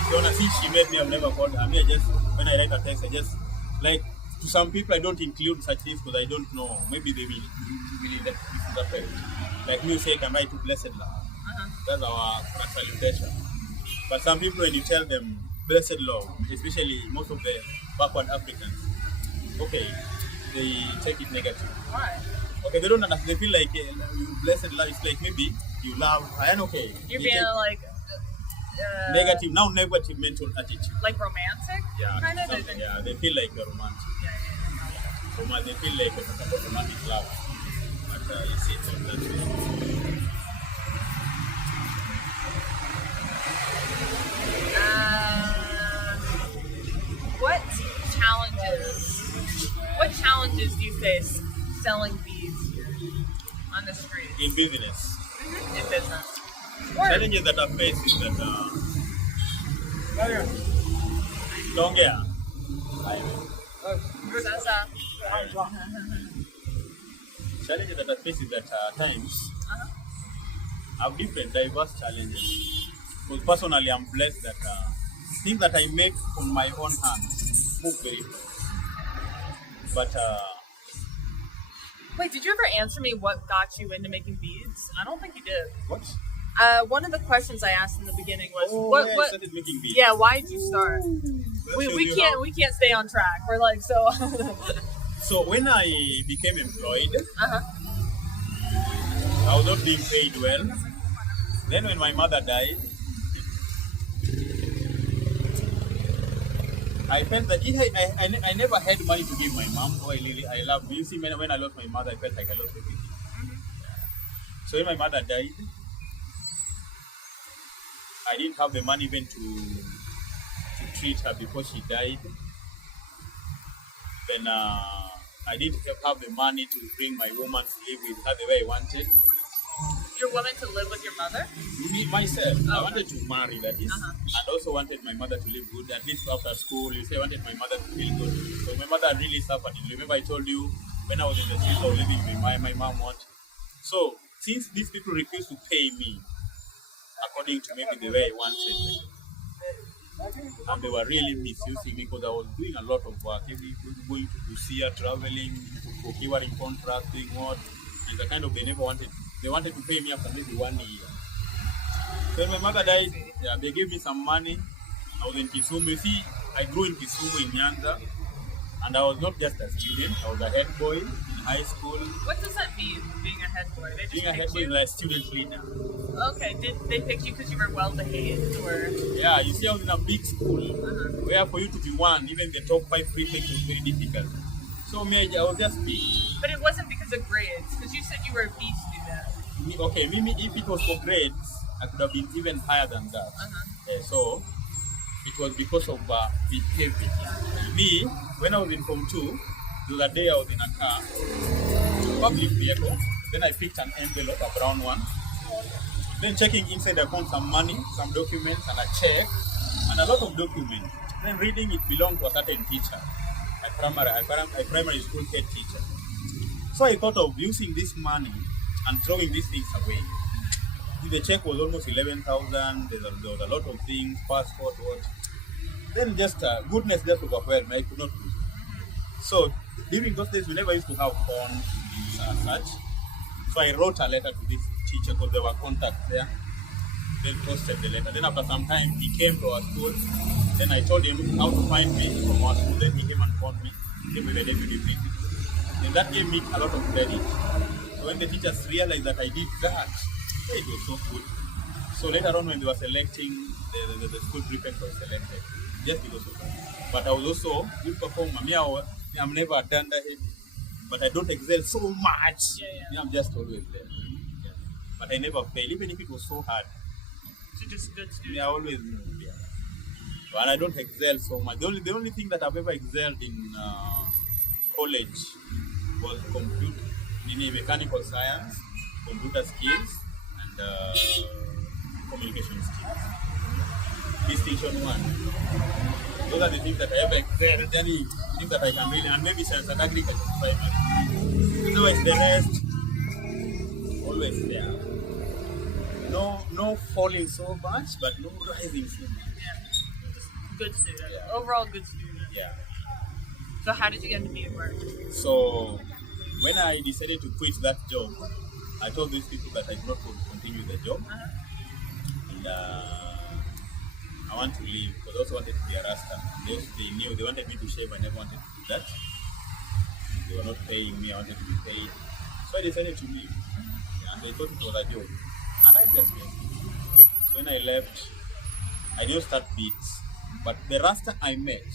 Fiona, since she met me, I've never called her. I mean, when I write a text, I just like. To some people, I don't include such things because I don't know. Maybe they will believe that this is a fact. Like me say, can write to blessed love. That's our salutation. But some people, when you tell them blessed love, especially most of the backward Africans, okay, they take it negative. Why? Okay, they don't understand. They feel like blessed love is like maybe you love, and okay. You're being like negative, now negative mental attitude. Like romantic? Yeah, kind of. Yeah, they feel like you're romantic. Yeah. They feel like it's about romantic love. But you see, it's not that way. What challenges do you face selling beads here on the street? In business. In business. Challenges that I face is that Dongea. Challenges that I face is that at times I have different diverse challenges. Because personally I'm blessed that things that I make on my own hands move very fast. But wait, did you ever answer me what got you into making beads? I don't think you did. What? One of the questions I asked in the beginning was what started making beads. Yeah, why did you start? We can't stay on track. We're like so. So when I became employed, I was not being paid well. Then when my mother died, I felt that I never had money to give my mom. Oh, I love me. You see, when I lost my mother, I felt like I lost everything. So when my mother died, I didn't have the money even to treat her before she died. Then I didn't have the money to bring my woman to live with her the way I wanted. Your woman to live with your mother? Me, myself. I wanted to marry, that is. And also wanted my mother to live good, at least after school. You say I wanted my mother to feel good. So my mother really suffered. Remember I told you, when I was in the streets, I was living with my mom wanted. So, since these people refused to pay me, according to maybe the way I wanted, and they were really misusing me because I was doing a lot of work, going to Busia, traveling, procuring, contracting, what, and the kind of they wanted to pay me after maybe 1 year. So when my mother died, they gave me some money. I was in Kisumu. You see, I grew in Kisumu in Nyanza, and I was not just a student, I was a head boy in high school. What does that mean, being a head boy? Being a head boy is like a student leader. Okay, did they pick you because you were well behaved, or? Yeah, you see, I was in a big school where for you to be one, even the top 5 prefects was very difficult. So I was just big. But it wasn't because of grades, because you said you were a B student. Okay, if it was for grades, I could have been even higher than that. So it was because of behavior. Me, when I was in Form 2, the other day I was in a car, public vehicle. Then I picked an envelope, a brown one. Then checking inside, I found some money, some documents, and a check, and a lot of documents. Then reading it belonged to a certain teacher, a primary school head teacher. So I thought of using this money and throwing these things away. The check was almost 11,000. There was a lot of things, passport, what. Then just goodness just overwhelmed me. I could not do. So during those days, we never used to have phones and such. So I wrote a letter to this teacher because there were contacts there. Then posted the letter. Then after some time, he came to our school. Then I told him how to find me from our school. Then he came and phoned me. He came with a deputy principal. And that gave me a lot of credit. So when the teachers realized that I did that, it was so good. So later on, when they were selecting, the school prefect was selected just because of that. But I was also good performer. I'm never done that, but I don't excel so much. Me, I'm just always there. Yeah. But I never fail, even if it was so hard. So just good student. Me, I always move. Yeah. But I don't excel so much. The only thing that I've ever excelled in college was mechanical science, computer skills, and communication skills. Distinction 1. Those are the things that I ever excelled. Any things that I can really, and maybe science and agriculture. Otherwise, the rest always there. No falling so much, but no rising so much. Yeah. Just good student. Yeah. Overall good student. Yeah. So how did you get into being work? So when I decided to quit that job, I told these people that I could not continue the job. And I want to leave because I also wanted to be a Rasta. They knew they wanted me to shave. I never wanted to do that. They were not paying me. I wanted to be paid. So I decided to leave. And they thought it was a job. And I just left. So when I left, I didn't start beats. But the Rasta I met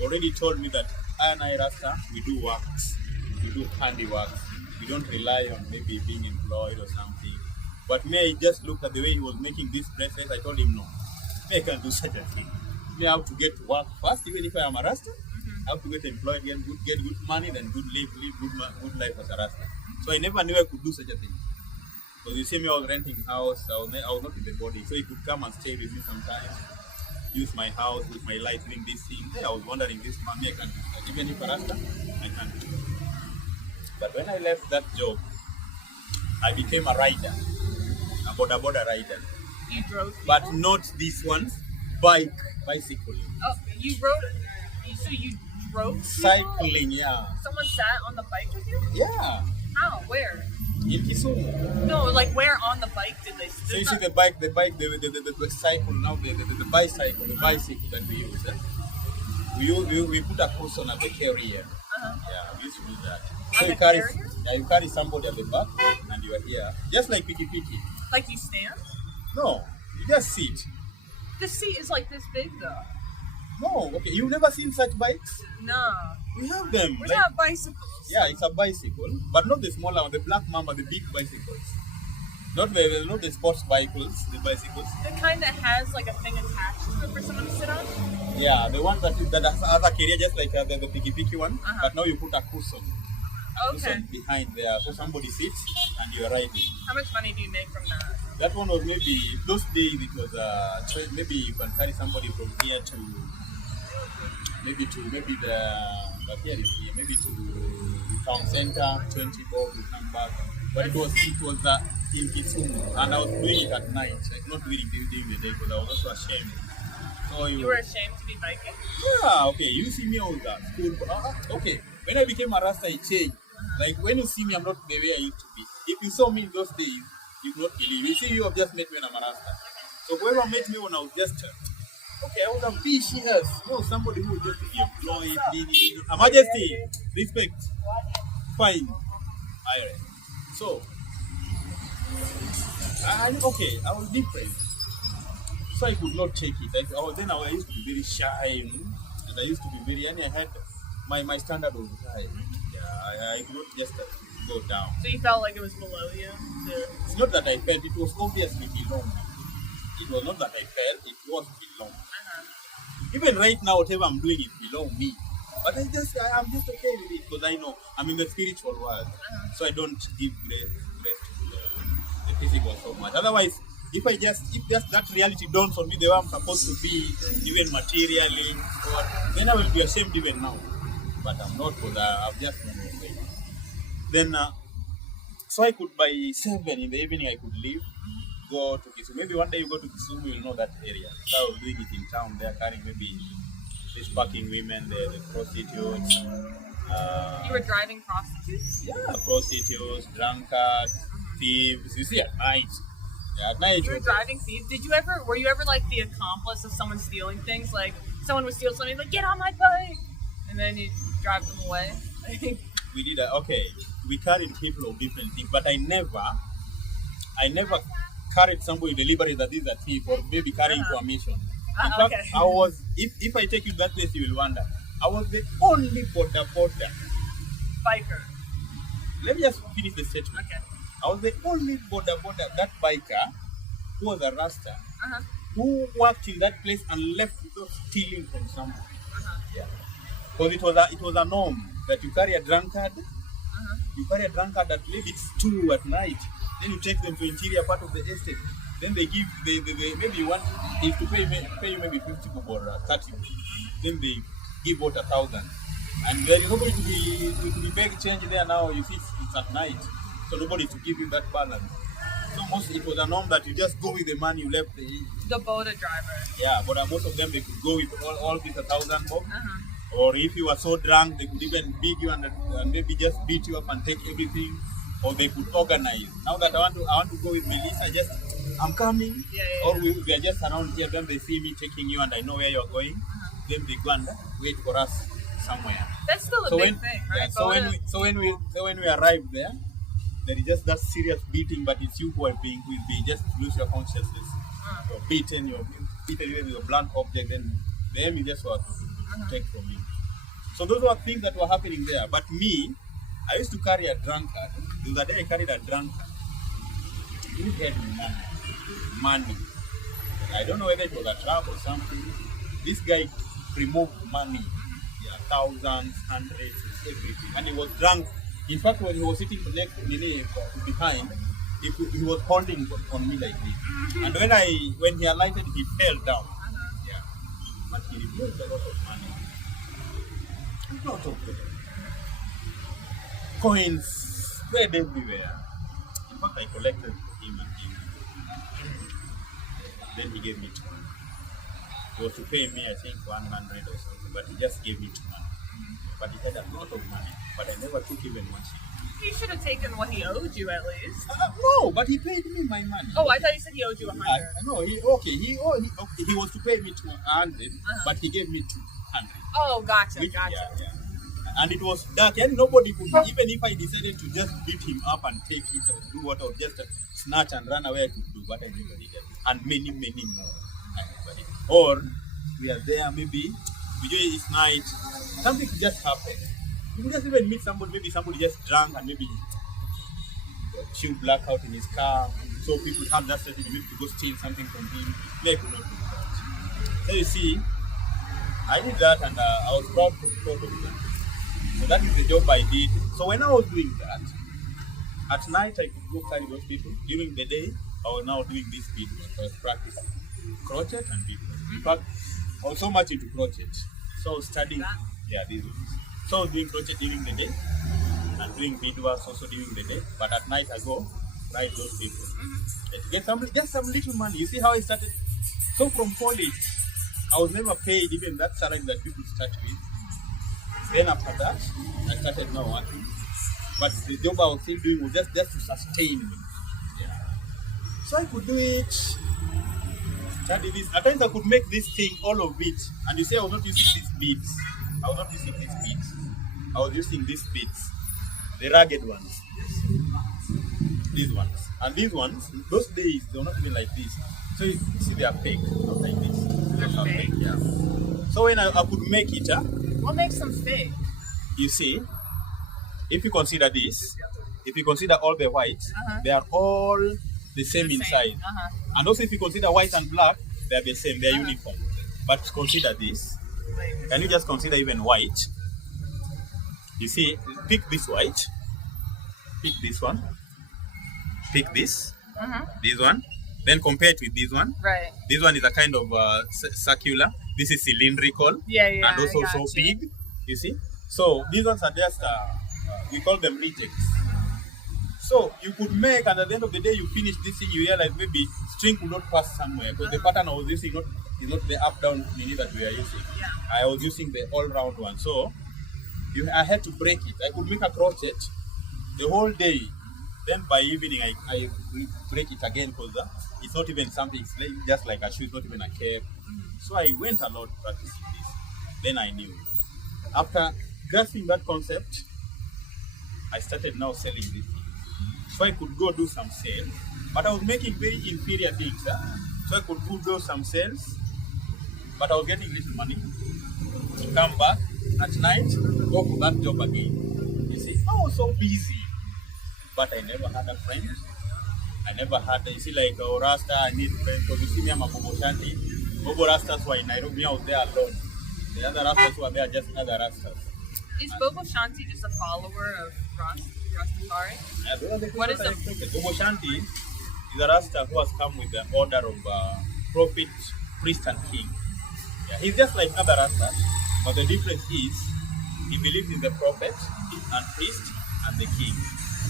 already told me that I and I Rasta, we do works. We do handiwork. We don't rely on maybe being employed or something. But me, I just looked at the way he was making this bracelet. I told him no. I can't do such a thing. Me, I have to get to work first, even if I am a Rasta. I have to get employed, get good money, then good life as a Rasta. So I never knew I could do such a thing. Because you see me, I was renting house. I was not in the body, so he could come and stay with me sometimes. Use my house with my light, doing this thing. I was wondering, this man, I can't do that. Even if a Rasta, I can't do it. But when I left that job, I became a rider, a border rider. You drove people? But not this one, bicycle. Oh, you rode, so you drove people? Cycling, yeah. Someone sat on the bike with you? Yeah. How? Where? In Kisumu. No, like where on the bike did they? So you see the cycle now, the bicycle that we use. We put a cushion at the carrier. Yeah, we used to do that. So you carry somebody at the back and you are here. Just like piki. Like you stand? No, you just sit. The seat is like this big though. No, okay. You've never seen such bikes? No. We have them. We have bicycles. Yeah, it's a bicycle, but not the smaller one, the black mamba, the big bicycles. Not the sports bicycles, the bicycles. It kind of has like a thing attached to it for someone to sit on? Yeah, the one that has other carrier, just like the piki one, but now you put a cushion. Okay. Behind there, so somebody sits and you are riding. How much money do you make from that? That one was maybe, those days it was maybe you can carry somebody from here to maybe to town center, 20 bob, we come back. But it was in Kisumu, and I was doing it at night. Like not doing it during the day because I was also ashamed. So you were ashamed to be biking? Yeah, okay. You see me on that school. Okay. When I became a Rasta, it changed. Like when you see me, I'm not the way I used to be. If you saw me in those days, you would not believe. You see, you have just met me when I'm a Rasta. So whoever met me when I was just okay, I was a fish, yes. No, somebody who would just be employed, needy. Her Majesty, respect. Fine. Alright. So, I was different. So I could not take it. I used to be very shy, and I used to be very, and I had my standard was high. Yeah, I could not just go down. So you felt like it was below you? It's not that I felt, it was obviously below me. It was not that I felt, it was below me. Even right now, whatever I'm doing is below me. But I'm just okay with it because I know I'm in the spiritual world. So I don't give grace to the physical so much. Otherwise, if just that reality dawns on me the way I'm supposed to be, even materially, then I will be ashamed even now. But I'm not, because I've just known my way. Then, so I could, by 7 in the evening, I could leave, go to Kisumu. Maybe one day you go to Kisumu, you'll know that area. So I was doing it in town. They're carrying maybe these parking women, the prostitutes. You were driving prostitutes? Yeah, prostitutes, drunkards, thieves. You see, at night. Yeah, at night. You were driving thieves? Were you ever like the accomplice of someone stealing things? Like someone would steal something, like, get on my bike! And then you drive them away? We did that. Okay, we carried people of different things, but I never carried somebody deliberately that this is a thief or maybe carrying to a mission. In fact, Okay. I was, if I take you to that place, you will wonder. I was the only border Biker. Let me just finish the statement. Okay. I was the only border that biker who was a rasta who worked in that place and left without stealing from someone. Yeah. Because it was a norm that you carry a drunkard. You carry a drunkard at maybe it's 2 at night. Then you take them to interior part of the estate. Then they give they maybe you want if to pay you maybe 50 or 30. Then they give out 1,000. And there is nobody to be beg change there now. You see it's at night. So nobody to give you that balance. So mostly it was a norm that you just go with the money you left The boda driver. Yeah, but most of them they could go with all these 1,000 bob. Or if you were so drunk, they could even beat you and maybe just beat you up and take everything. Or they could organize. Now that I want to go with Melissa, I'm coming. Or we are just around here. Then they see me taking you and I know where you're going. Then they go and wait for us somewhere. That's still a big thing, right? Yeah, so when we arrive there is just that serious beating, but it's you who is being just lose your consciousness. You're beaten with a blunt object, then the aim is just what to take from you. So those were things that were happening there. But me, I used to carry a drunkard. The other day I carried a drunkard. He had money. I don't know whether it was a trap or something. This guy removed money. Yeah, thousands, hundreds, everything. And he was drunk. In fact, when he was sitting behind, he was holding on me like this. And when he alighted, he fell down. Yeah. But he removed a lot of money. A lot of them. Coins spread everywhere. In fact, I collected him and him. Then he gave me 200. He was to pay me, I think, 100 or something, but he just gave me 200. But he had a lot of money, but I never took even 1 shilling. He should have taken what he owed you at least. No, but he paid me my money. Oh, I thought you said he owed you 100. No, he was to pay me 200, but he gave me 200. Oh, gotcha. Yeah. And it was dark, and nobody could, even if I decided to just beat him up and take it or do what, or just snatch and run away, I could do, but I never did. And many more. Or we are there, maybe it's night, something just happened. You could just even meet somebody, maybe somebody just drunk and maybe she'll black out in his car. So people have that strategy maybe to go steal something from him. They could not do that. So you see, I did that and I was proud of that. So that is the job I did. So when I was doing that, at night I could go carry those people. During the day, I was now doing this bead work. I was practicing crochet and bead work. In fact, I was so much into crochet. So I was studying these ones. So I was doing crochet during the day and doing bead work also during the day. But at night I go ride those people. And to get some little money. You see how I started? So from college, I was never paid even that salary that people start with. Then after that, I started now working. But the job I was still doing was just to sustain me. Yeah. So I could do it. Study this. At times I could make this thing, all of it. And you say I was not using these beads. I was not using these beads. I was using these beads. The ragged ones. These ones. And these ones, those days, they were not even like this. So you see they are fake. Not like this. They're fake? Yeah. So when I could make it, what makes them fake? You see, if you consider this, if you consider all the white, they are all the same inside. And also if you consider white and black, they are the same, they are uniform. But consider this. Can you just consider even white? You see, pick this white, pick this one, pick this one, then compare it with this one. Right. This one is a kind of circular. This is cylindrical. And also so big. You see? So these ones are just, we call them rejects. So you could make, and at the end of the day, you finish this thing, you realize maybe string could not pass somewhere because the pattern I was using is not the up-down mini that we are using. I was using the all-round one. So I had to break it. I could make a crochet the whole day. Then by evening, I break it again because it's not even something, it's just like a shoe, it's not even a cap. So I went a lot practicing this. Then I knew. After grasping that concept, I started now selling this thing. so I could go do some sales. But I was making very inferior things. So I could go do some sales, but I was getting little money. Come back at night, go for that job again. You see, I was so busy, but I never had a friend. I never had, you see, like Rasta, I need friends. Because you see me, I'm a Bobo Shanti. Bobo Rastas were in Nairobi, I was there alone. The other Rastas were there, just other Rastas. Is Bobo Shanti just a follower of Rastafari? Yeah, what is the Bobo Shanti is a Rasta who has come with the order of prophet, priest, and king. Yeah, he's just like other Rastas, but the difference is he believes in the prophet and priest and the king.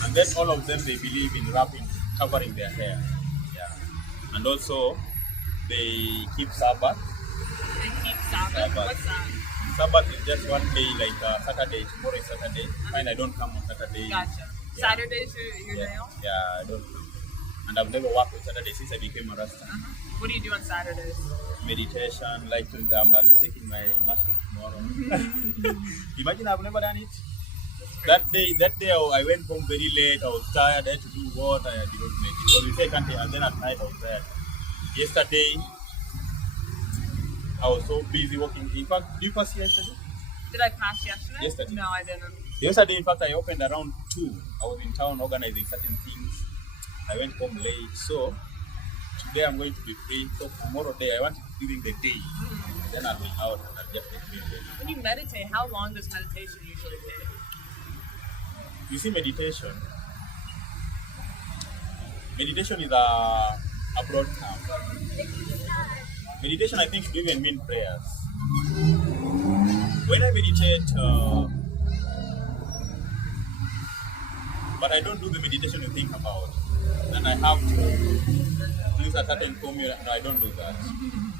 And then all of them, they believe in wrapping, covering their hair. Yeah. And also, they keep Sabbath. They keep Sabbath? What's that? Sabbath is just one day, like Saturday. Tomorrow is Saturday. Fine, I don't come on Saturday. Gotcha. Yeah. Saturday's your day off? Yeah, I don't come. And I've never worked on Saturday since I became a Rasta. What do you do on Saturdays? Meditation, like I'll be taking my mushroom tomorrow. Imagine I've never done it. That day I went home very late. I was tired. I had to do what I did not make it. So we say can't. And then at night I was tired. Yesterday I was so busy working. In fact, did you pass yesterday? Did I pass yesterday? Yesterday. No, I didn't. Yesterday, in fact, I opened around 2. I was in town organizing certain things. I went home late. So today I'm going to be free. So tomorrow day I want to be during the day. Then I'll be out and I'll just be free. When you meditate, how long does meditation usually take? You see, meditation is a broad term. Meditation, I think, should even mean prayers. When I meditate, but I don't do the meditation you think about. And I have to use a certain formula. No, I don't do that.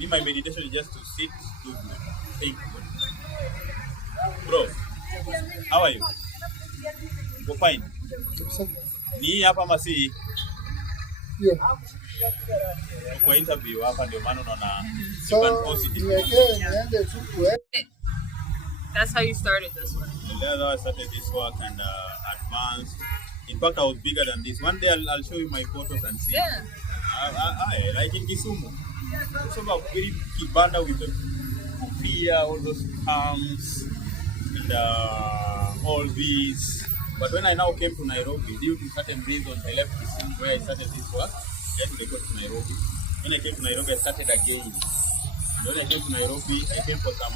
In my meditation is just to sit, to think. Bro, how are you? Go fine. Ni hapa masi. Yeah. Kwa interview hapa ndio maana unaona So, that's how you started this one. That's how I started this work and advanced. In fact, I was bigger than this. One day I'll show you my photos and see. Yeah. I like in Kisumu. It's about very kibanda with the kufia, all those palms, and all these. But when I now came to Nairobi, due to certain reasons, I left Kisumu where I started this work. Then I go to Nairobi. When I came to Nairobi, I started again. And when I came to Nairobi, I came for some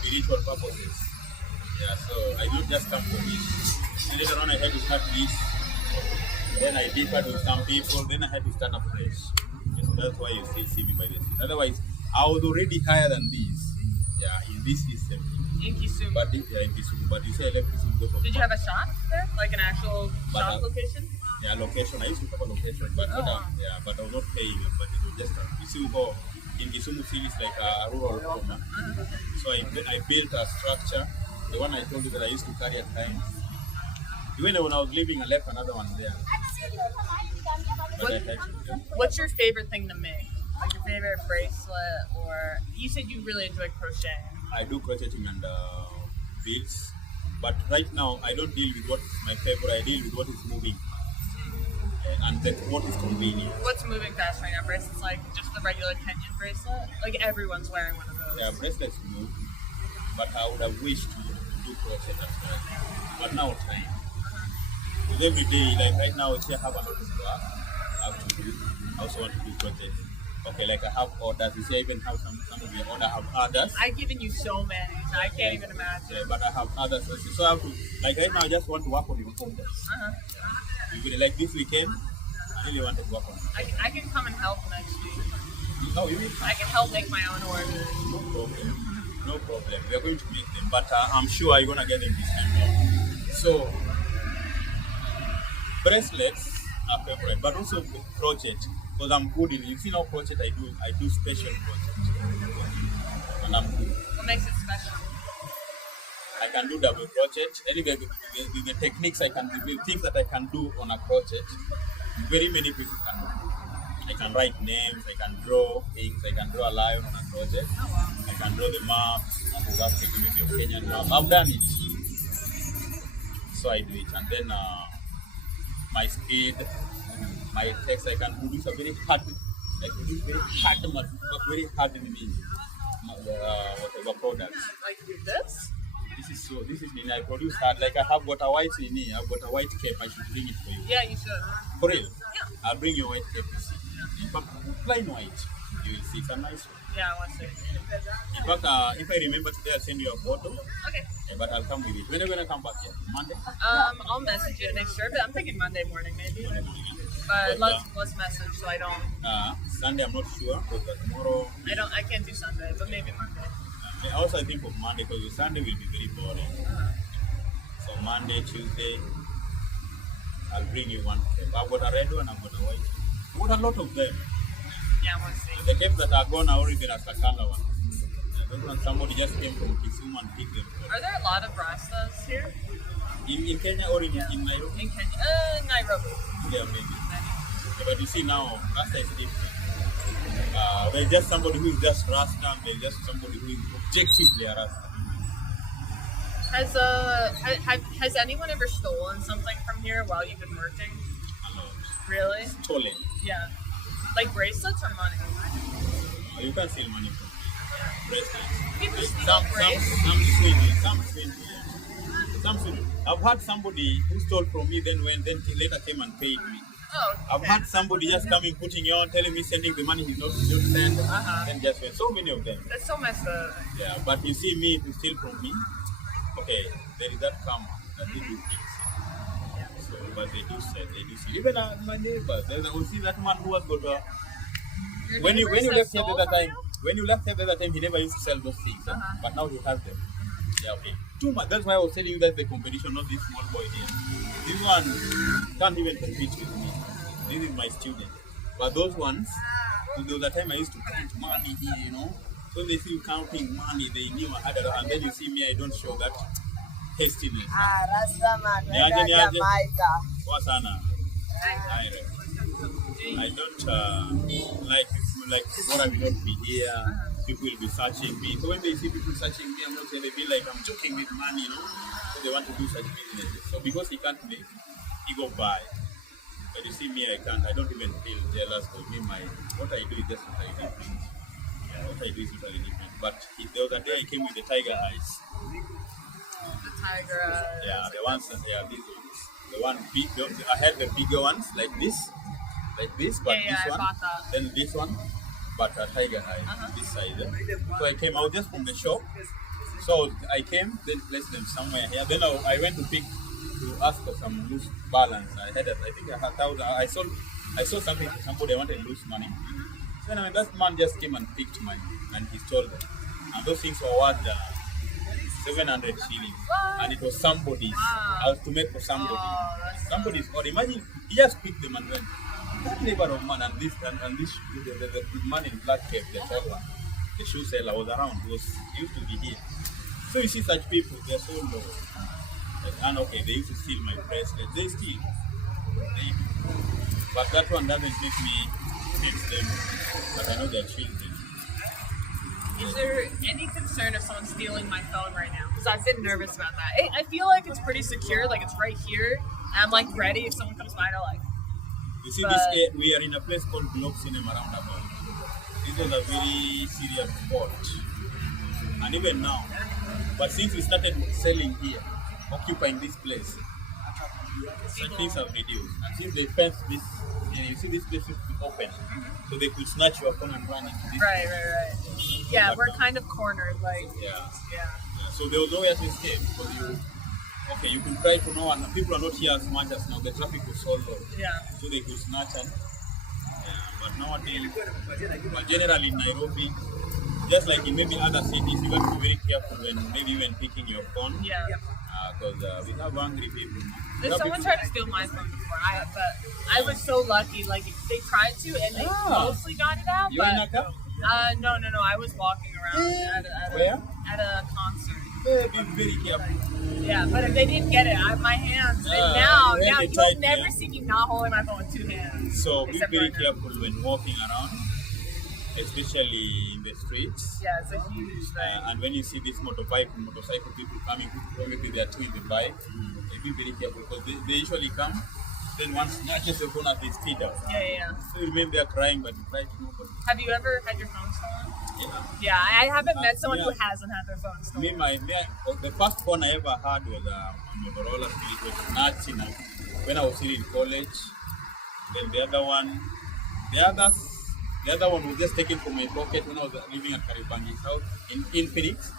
spiritual purposes. Yeah, so I don't just come for this. And later on, I had to start this. Then I differed with some people. Then I had to start afresh. Yeah, so that's why you still see me by this. Otherwise, I was already higher than this. Yeah, in this system. In Kisumu. But in Kisumu. But you say I left Kisumu. Did you have a shop there? Like an actual shop location? Yeah, location. I used to have a location, but but I was not paying. But it was just you see, in Kisumu City is like a rural corner. So I built a structure. The one I told you that I used to carry at times. Even when I was leaving, I left another one there. What's your favorite thing to make? Like your favorite bracelet, or you said you really enjoy crocheting. I do crocheting and beads, but right now I don't deal with what is my favorite. I deal with what is moving and then what is convenient. What's moving fast right now? Bracelets like just the regular Kenyan bracelet? Like everyone's wearing one of those. Yeah, bracelets move, but I would have wished to do crochet as well. But now time. Because every day, like right now, I still have a lot of work I have to do. I also want to do crochet. Okay, like I have orders. You see, I even have some of your orders. I have others. I've given you so many, so I can't even imagine. Yeah, but I have others. So I have to, like right now, I just want to work on your orders. Like this weekend, I really want to work on it. I can come and help next week. No, you mean? I can help make my own orders. No problem. No problem. We are going to make them, but I'm sure you're gonna get them this time. So bracelets are favorite, but also crochet. Because I'm good in it. You see now crochet I do special crochet. And I'm good. What makes it special? I can do double crochet. Anyway, the techniques I can do, the things that I can do on a crochet, very many people can do. I can write names, I can draw things, I can draw a lion on a crochet. I can draw the map of Africa, maybe of Kenyan map. I've done it. So I do it. And then my speed, my text. I can produce a very hard, very hard in the whatever products. Like this? This is me. I produce hard. Like I have got a white in here. I've got a white cape. I should bring it for you. Yeah, you should. For real? Yeah. I'll bring you a white cape. You see. In fact, plain white. You will see. It's a nice one. Yeah, I want to see. In fact, if I remember today, I'll send you a photo. Okay. Yeah, but I'll come with it. When are you gonna come back here? Monday? I'll message you to make sure, but I'm thinking Monday morning maybe. Monday morning. But let's message so I don't. Sunday, I'm not sure because tomorrow. I can't do Sunday, but maybe Monday. Also, I think of Monday because Sunday will be very boring. So Monday, Tuesday, I'll bring you one cape. I've got a red one, I've got a white one. I've got a lot of them. Yeah, I want to see. The capes that are gone are already as a color one. Those ones, somebody just came from Kisumu and picked them. Are there a lot of Rastas here? In Kenya or in Nairobi? In Kenya? Nairobi. Yeah, maybe. Yeah, but you see now, Rasta is different. There's just somebody who is just Rasta, and there's just somebody who is objectively a Rasta. Has anyone ever stolen something from here while you've been working? A lot. Really? Stolen. Yeah. Like bracelets or money? You can steal money from me. Bracelets. People steal Some swindling. Some swindling. I've had somebody who stole from me, then later came and paid me. Oh, okay. I've had somebody just coming, putting you on, telling me sending the money he's not sent, then just went. So many of them. That's so messed up. Yeah, but you see me, if you steal from me, okay, there is that karma that they do things. So, but they do say. Even my neighbors, we see that man who has got a. When you left here the other time, he never used to sell those things, but now he has them. Yeah, okay. Too much. That's why I was telling you that the competition, not this small boy here. This one can't even compete with me. This is my student. But those ones, there was a time I used to count money here, So they see you counting money, they knew I had a lot. And then you see me, I don't show that hastiness. What's Anna? I don't like what I will not be here. People will be searching me. So when they see people searching me, I'm not saying they feel like I'm joking with money, So they want to do such businesses. So because he can't make, he go buy. But you see me, I can't. I don't even feel jealous because what I do is just totally different. Yeah, what I do is totally different. But the other day I came with the tiger eyes. The tiger eyes. Yeah, the ones that these ones. The one big. I had the bigger ones like this, but this one. I bought that. Then this one, but a tiger eye this size. So I came out just from the shop. So I came, then placed them somewhere here. Then I went to ask for some loose balance. I think I had 1,000. I saw something to somebody. I wanted loose money. So anyway, that man just came and picked mine and he stole them. And those things were worth 700 shillings. What? And it was somebody's. Wow. I was to make for somebody. Oh, Somebody's. Or imagine he just picked them and went. That neighbor of man and this the man in black cape, the tall one, the shoe seller was around. He used to be here. So you see such people, they're so low. And okay, they used to steal my bracelet. They steal. But that one doesn't make me hate them. But I know they're children. Is there any concern of someone stealing my phone right now? Because I've been nervous about that. I feel like it's pretty secure, like it's right here. And I'm ready if someone comes by to You see, we are in a place called Globe Cinema Roundabout. This was a very serious sport. And even now, but since we started selling here, occupying this place, such things have reduced. And since they fenced this, you see this place is open, so they could snatch your phone and run into this. Right. Yeah, we're kind of cornered, Yeah. Yeah. So there was nowhere to escape because you could try to know, and people are not here as much as now. The traffic was so low. Yeah. So they could snatch and. But nowadays, generally in Nairobi, just like in maybe other cities, you have to be very careful when picking your phone. Yeah. Because we have angry people. There's someone tried to steal my phone before, but I was so lucky. They tried to, and they mostly got it out. You were in a car? No. I was walking around at a concert. Be very careful. Yeah, but if they didn't get it, I have my hands. And now you'll never see me not holding my phone with two hands. So be very careful when walking around, especially in the streets. Yeah, it's a huge thing. And when you see this motorcycle people coming, maybe they are two in the bike, be very careful because they usually come Then one snatches the phone at the speed out. Yeah. So you remain there crying, but you try to nobody. Have you ever had your phone stolen? Yeah. Yeah, I haven't met someone who yeah. hasn't had their phone stolen. The first phone I ever had was a Motorola. It was snatched when I was still in college. Then the other one was just taken from my pocket when I was living at Karibangi's house in Phoenix.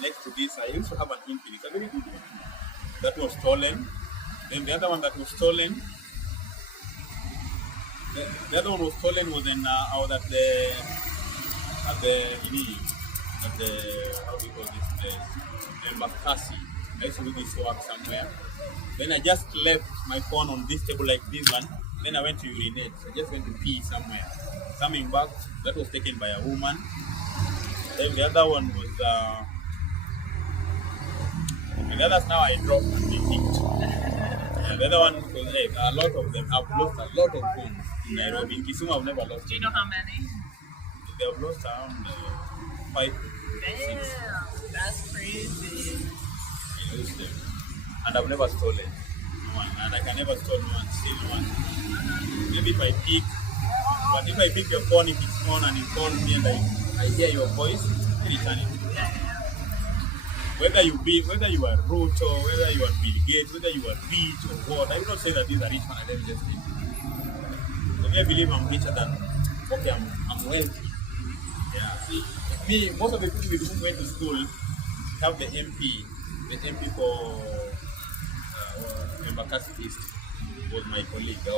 Next to this, I used to have an Infinix, a very good one. That was stolen. Then the other one that was stolen, the other one was stolen was in I was at the how do you call this place? The Bakasi. I used to do this work somewhere. Then I just left my phone on this table like this one. Then I went to urinate. I just went to pee somewhere. Coming back, that was taken by a woman. Then the other one was the others now I dropped and they kicked. And the other one was a lot of them. I've lost a lot of phones in Nairobi. In Kisumu I've never lost. Do you know how many? They have lost around 5, 6. Damn, that's crazy. I lose them. And I've never stolen one. And I can never steal one. Maybe if I pick, but if I pick your phone, if it's on and you call me and I hear your voice, I return it. Whether you are Ruto, whether you are Bill Gates, whether you are rich or what, I will not say that these are rich man and let me just take it. So I believe I'm richer than, okay, I'm wealthy. Yeah. Me, most of the people with whom went to school have the MP for Embakasi East was my colleague. I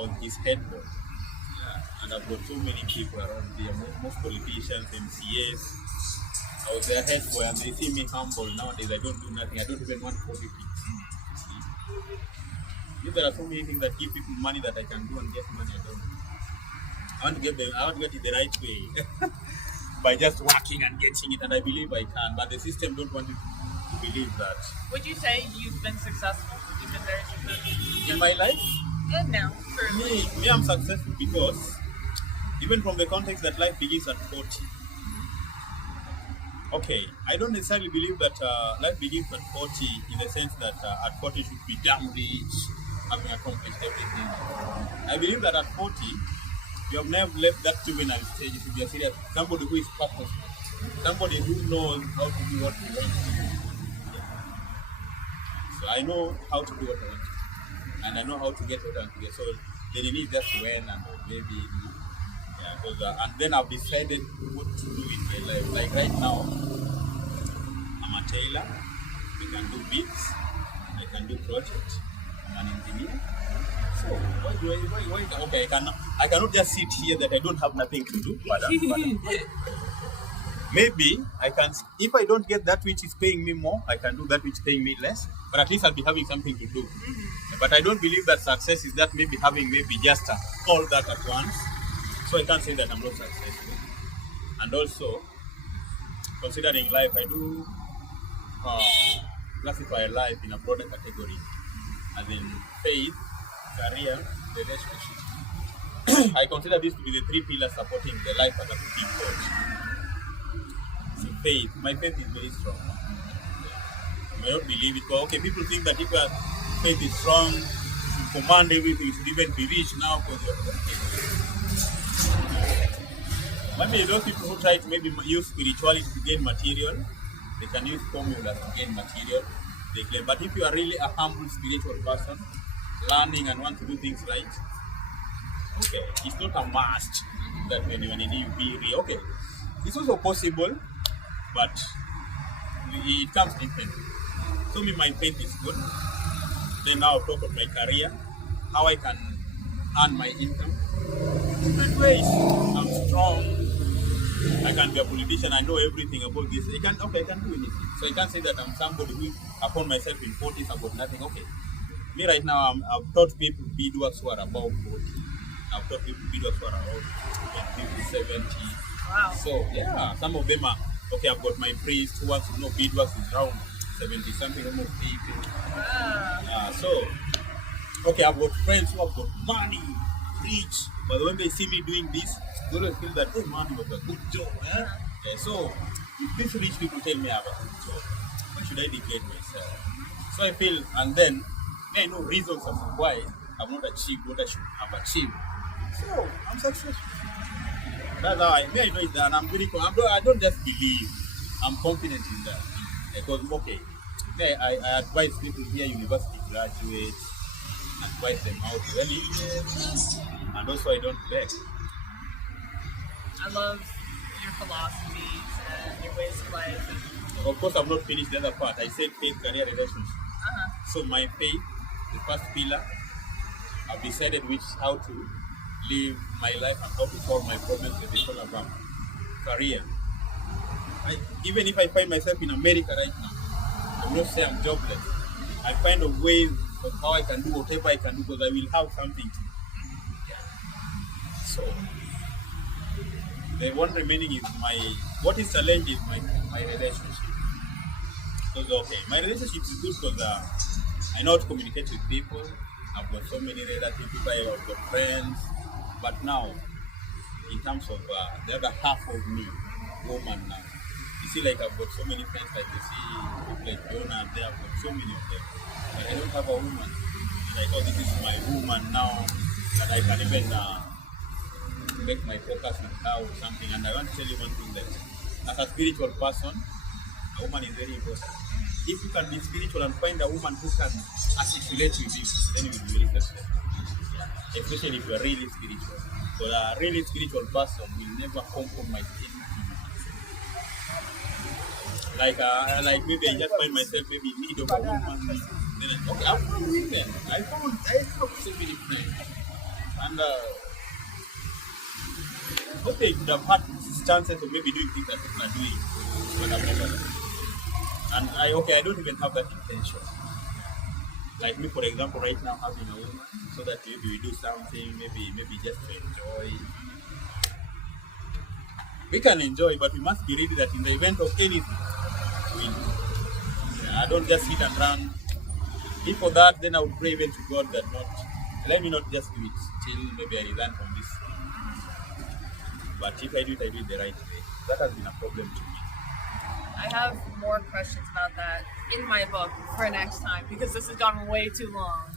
was his head boy. Yeah. And I've got so many people around there, most politicians, MCAs. I was their head boy and they see me humble. Nowadays I don't do nothing. I don't even want politics. If there are so many things that give people money that I can do and get money, I don't. I want to get it the right way. By just working and getting it, and I believe I can, but the system don't want you to believe that. Would you say you've been successful? You've been very successful? In my life? And now, for Me, I'm successful because even from the context that life begins at 40. Okay, I don't necessarily believe that life begins at 40 in the sense that at 40 should be damn rich, having accomplished everything. I believe that at 40, you have never left that juvenile stage. You should be a serious somebody who is purposeful, somebody who knows how to do what he wants to do. So I know how to do what I want to do, and I know how to get what I want to get. So then you need just when and maybe. And then I've decided what to do in my life. Like right now, I'm a tailor. I can do beats. I can do projects. I'm an engineer. So why? Okay, I cannot just sit here that I don't have nothing to do. But maybe I can. If I don't get that which is paying me more, I can do that which is paying me less. But at least I'll be having something to do. But I don't believe that success is that maybe having just all that at once. So I can't say that I'm not successful. And also, considering life, I do classify life in a broader category, as in faith, career, relationship. I consider this to be the 3 pillars supporting the life as a big coach. So faith, my faith is very strong. I may not believe it, but okay, people think that if your faith is strong, you should command everything, you should even be rich now because you're maybe those people who try to maybe use spirituality to gain material, they can use formulas to gain material, they claim. But if you are really a humble spiritual person, learning and want to do things right, okay, it's not a must that when you be real. Okay, it's also possible, but it comes differently. So my faith is good. Then now I'll talk about my career, how I can earn my income. Different ways. I'm strong. I can be a politician. I know everything about this. I can do anything. So I can't say that I'm somebody who I found myself in 40s about nothing. Okay. Me right now, I've taught people beadworks who are above 40. I've taught people beadworks who are around 50, 70. Wow. So yeah, some of them are okay. I've got my priest who wants to know beadworks is around 70 something, almost 80. Wow. So okay, I've got friends who have got money, rich, but when they see me doing this, they always feel that, hey man, you have a good job. Yeah, so if these rich people tell me I have a good job, why should I degrade myself? So I feel, and then I know reasons as to why I've not achieved what I should have achieved. So I'm successful. That's how I know it, and I'm very. I don't just believe. I'm confident in that. Because okay, I advise people here, university graduates, advise them how to earn it, and also I don't beg. I love your philosophies and your ways of life. Of course, I've not finished the other part. I said faith, career, relationship. So my faith, the first pillar, I've decided how to live my life and how to solve my problems with the all about career. Even if I find myself in America right now, I will not say I'm jobless. I find a way of how I can do whatever I can do because I will have something to do. So the one remaining is what is challenge is my relationship. So okay, my relationship is good because I know how to communicate with people. I've got so many relative people, I've got friends. But now, in terms of the other half of me, woman now, you see, like I've got so many friends, like you see people like Jonah and there, I've got so many of them. But I don't have a woman. And I thought this is my woman now, that I can even make my focus on her or something. And I want to tell you one thing that as a spiritual person, a woman is very important. If you can be spiritual and find a woman who can articulate with you, then you will be very successful. Especially if you are really spiritual. So a really spiritual person will never compromise anything. Like maybe I just find myself maybe in need of a woman. Then I found women. I found so many friends. And okay, could have had chances of maybe doing things that people are doing, but I've never done. And I don't even have that intention. Like me, for example, right now having a woman, so that maybe we do something, maybe just to enjoy. We can enjoy, but we must be ready that in the event of anything, I don't just sit and run. If for that, then I would pray even to God that let me not just do it till maybe I resign from this. But if I do it the right way. That has been a problem to me. I have more questions about that in my book for next time because this has gone way too long.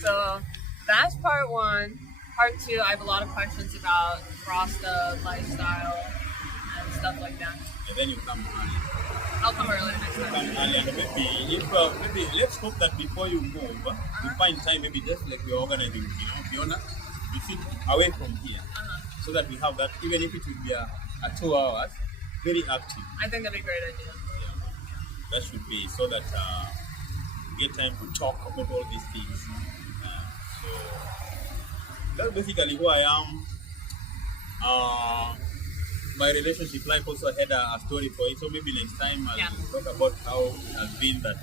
So that's part one. Part two, I have a lot of questions about Rasta lifestyle and stuff like that. And then you come early. I'll come early next time. Come early, and maybe let's hope that before you move, you find time, maybe just like we're organizing, Fiona, you sit away from here, so that we have that, even if it will be a 2 hours, very active. I think that'd be a great idea. Yeah. That should be so that we get time to talk about all these things. So that's basically who I am. My relationship life also had a story for it, so maybe next time I'll talk about how it has been that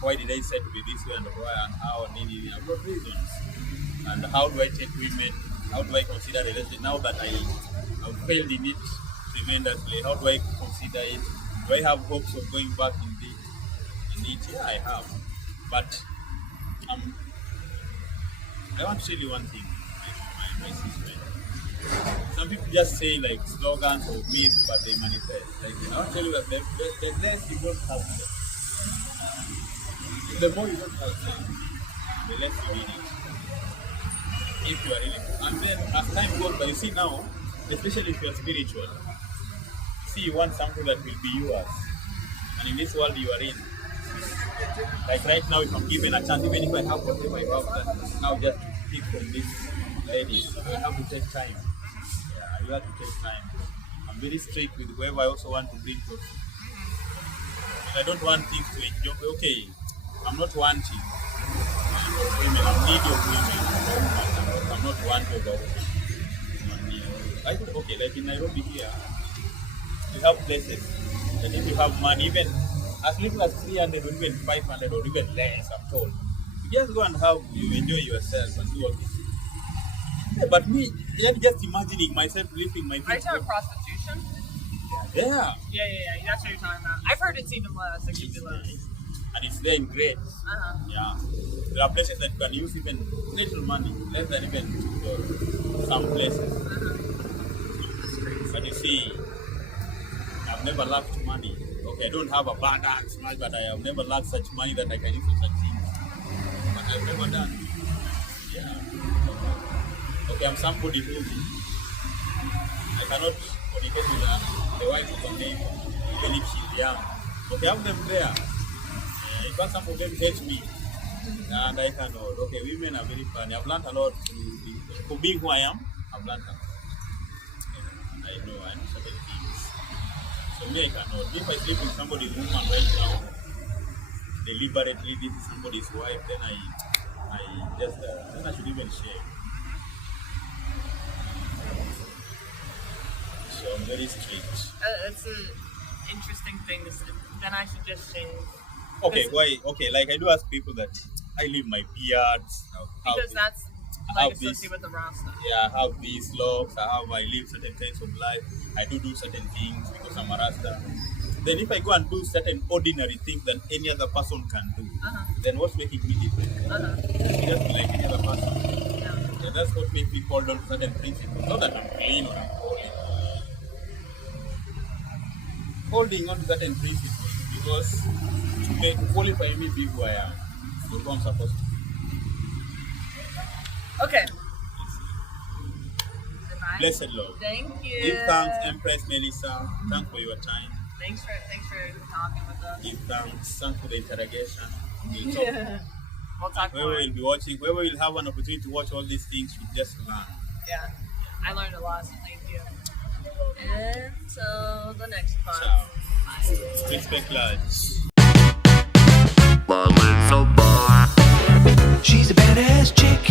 why did I decide to be this way and why and how and I've got reasons. And how do I take women? How do I consider relationship now that I've failed in it tremendously? How do I consider it? Do I have hopes of going back in it? Yeah, I have. But I want to tell you one thing, my sister. Some people just say like slogans or myths, but they manifest. Like, I want to tell you that the less you don't have them, the more you don't have them, the less you need it. If you are really, and then as time goes by, you see now, especially if you are spiritual, you see you want something that will be yours. And in this world you are in, like right now, if I'm given a chance, even if I have whatever I have, now just to pick from these ladies, I have to take time. Yeah, you have to take time. I'm very strict with whoever I also want to bring to. I don't want things to enjoy. Okay, I'm not wanting women. I'm needy of women. I'm not wanting of women. Okay, like in Nairobi here, you have places that if you have money, even as little as 300 or even 500 or even less, I'm told. You just go and you enjoy yourself and do all this. Yeah, but me, just imagining myself living my. Are you talking prostitution? Yeah. Yeah. That's what you're talking about. I've heard it's even less. It could be less. And it's there in grades. Yeah. There are places that you can use even little money, less than even some places. That's crazy. But you see, I've never lacked money. Okay, I don't have abundance much, but I have never lacked such money that I can use for such things. But I've never done. okay, I'm somebody who I cannot communicate with the wife of a neighbor, even if she's young. Okay, have them there. In fact, some of them hate me. And I cannot. Okay, women are very funny. I've learned a lot for being who I am. I've learned a lot. And I know certain things. So me, I cannot. If I sleep with somebody's woman right now, deliberately, this is somebody's wife, then I just, then I should even share. So I'm very strict. That's an interesting thing. Then I should just change. Okay, why? Okay, like I do ask people that I leave my beard. Because that's like associated with the Rasta. Yeah, I have these locks. I live certain kinds of life. I do certain things because I'm a Rasta. Then if I go and do certain ordinary things that any other person can do, then what's making me different? Just be like any other person. Yeah, that's what makes me hold on to certain principles. Not that I'm clean or I'm holy. Holding on to certain principles because to qualify me be who I am, or who I'm supposed to be. Okay. Blessed Lord. Thank you. Give thanks, Empress Melissa. Thanks for your time. Thanks for talking with us. Give thanks. Thanks for the interrogation. We'll talk. We'll more. We'll be watching. Whoever will have an opportunity to watch all these things should just learn. Yeah. I learned a lot, so thank you. And so the next part. Ciao. Bye. Respect large. She's a badass chick.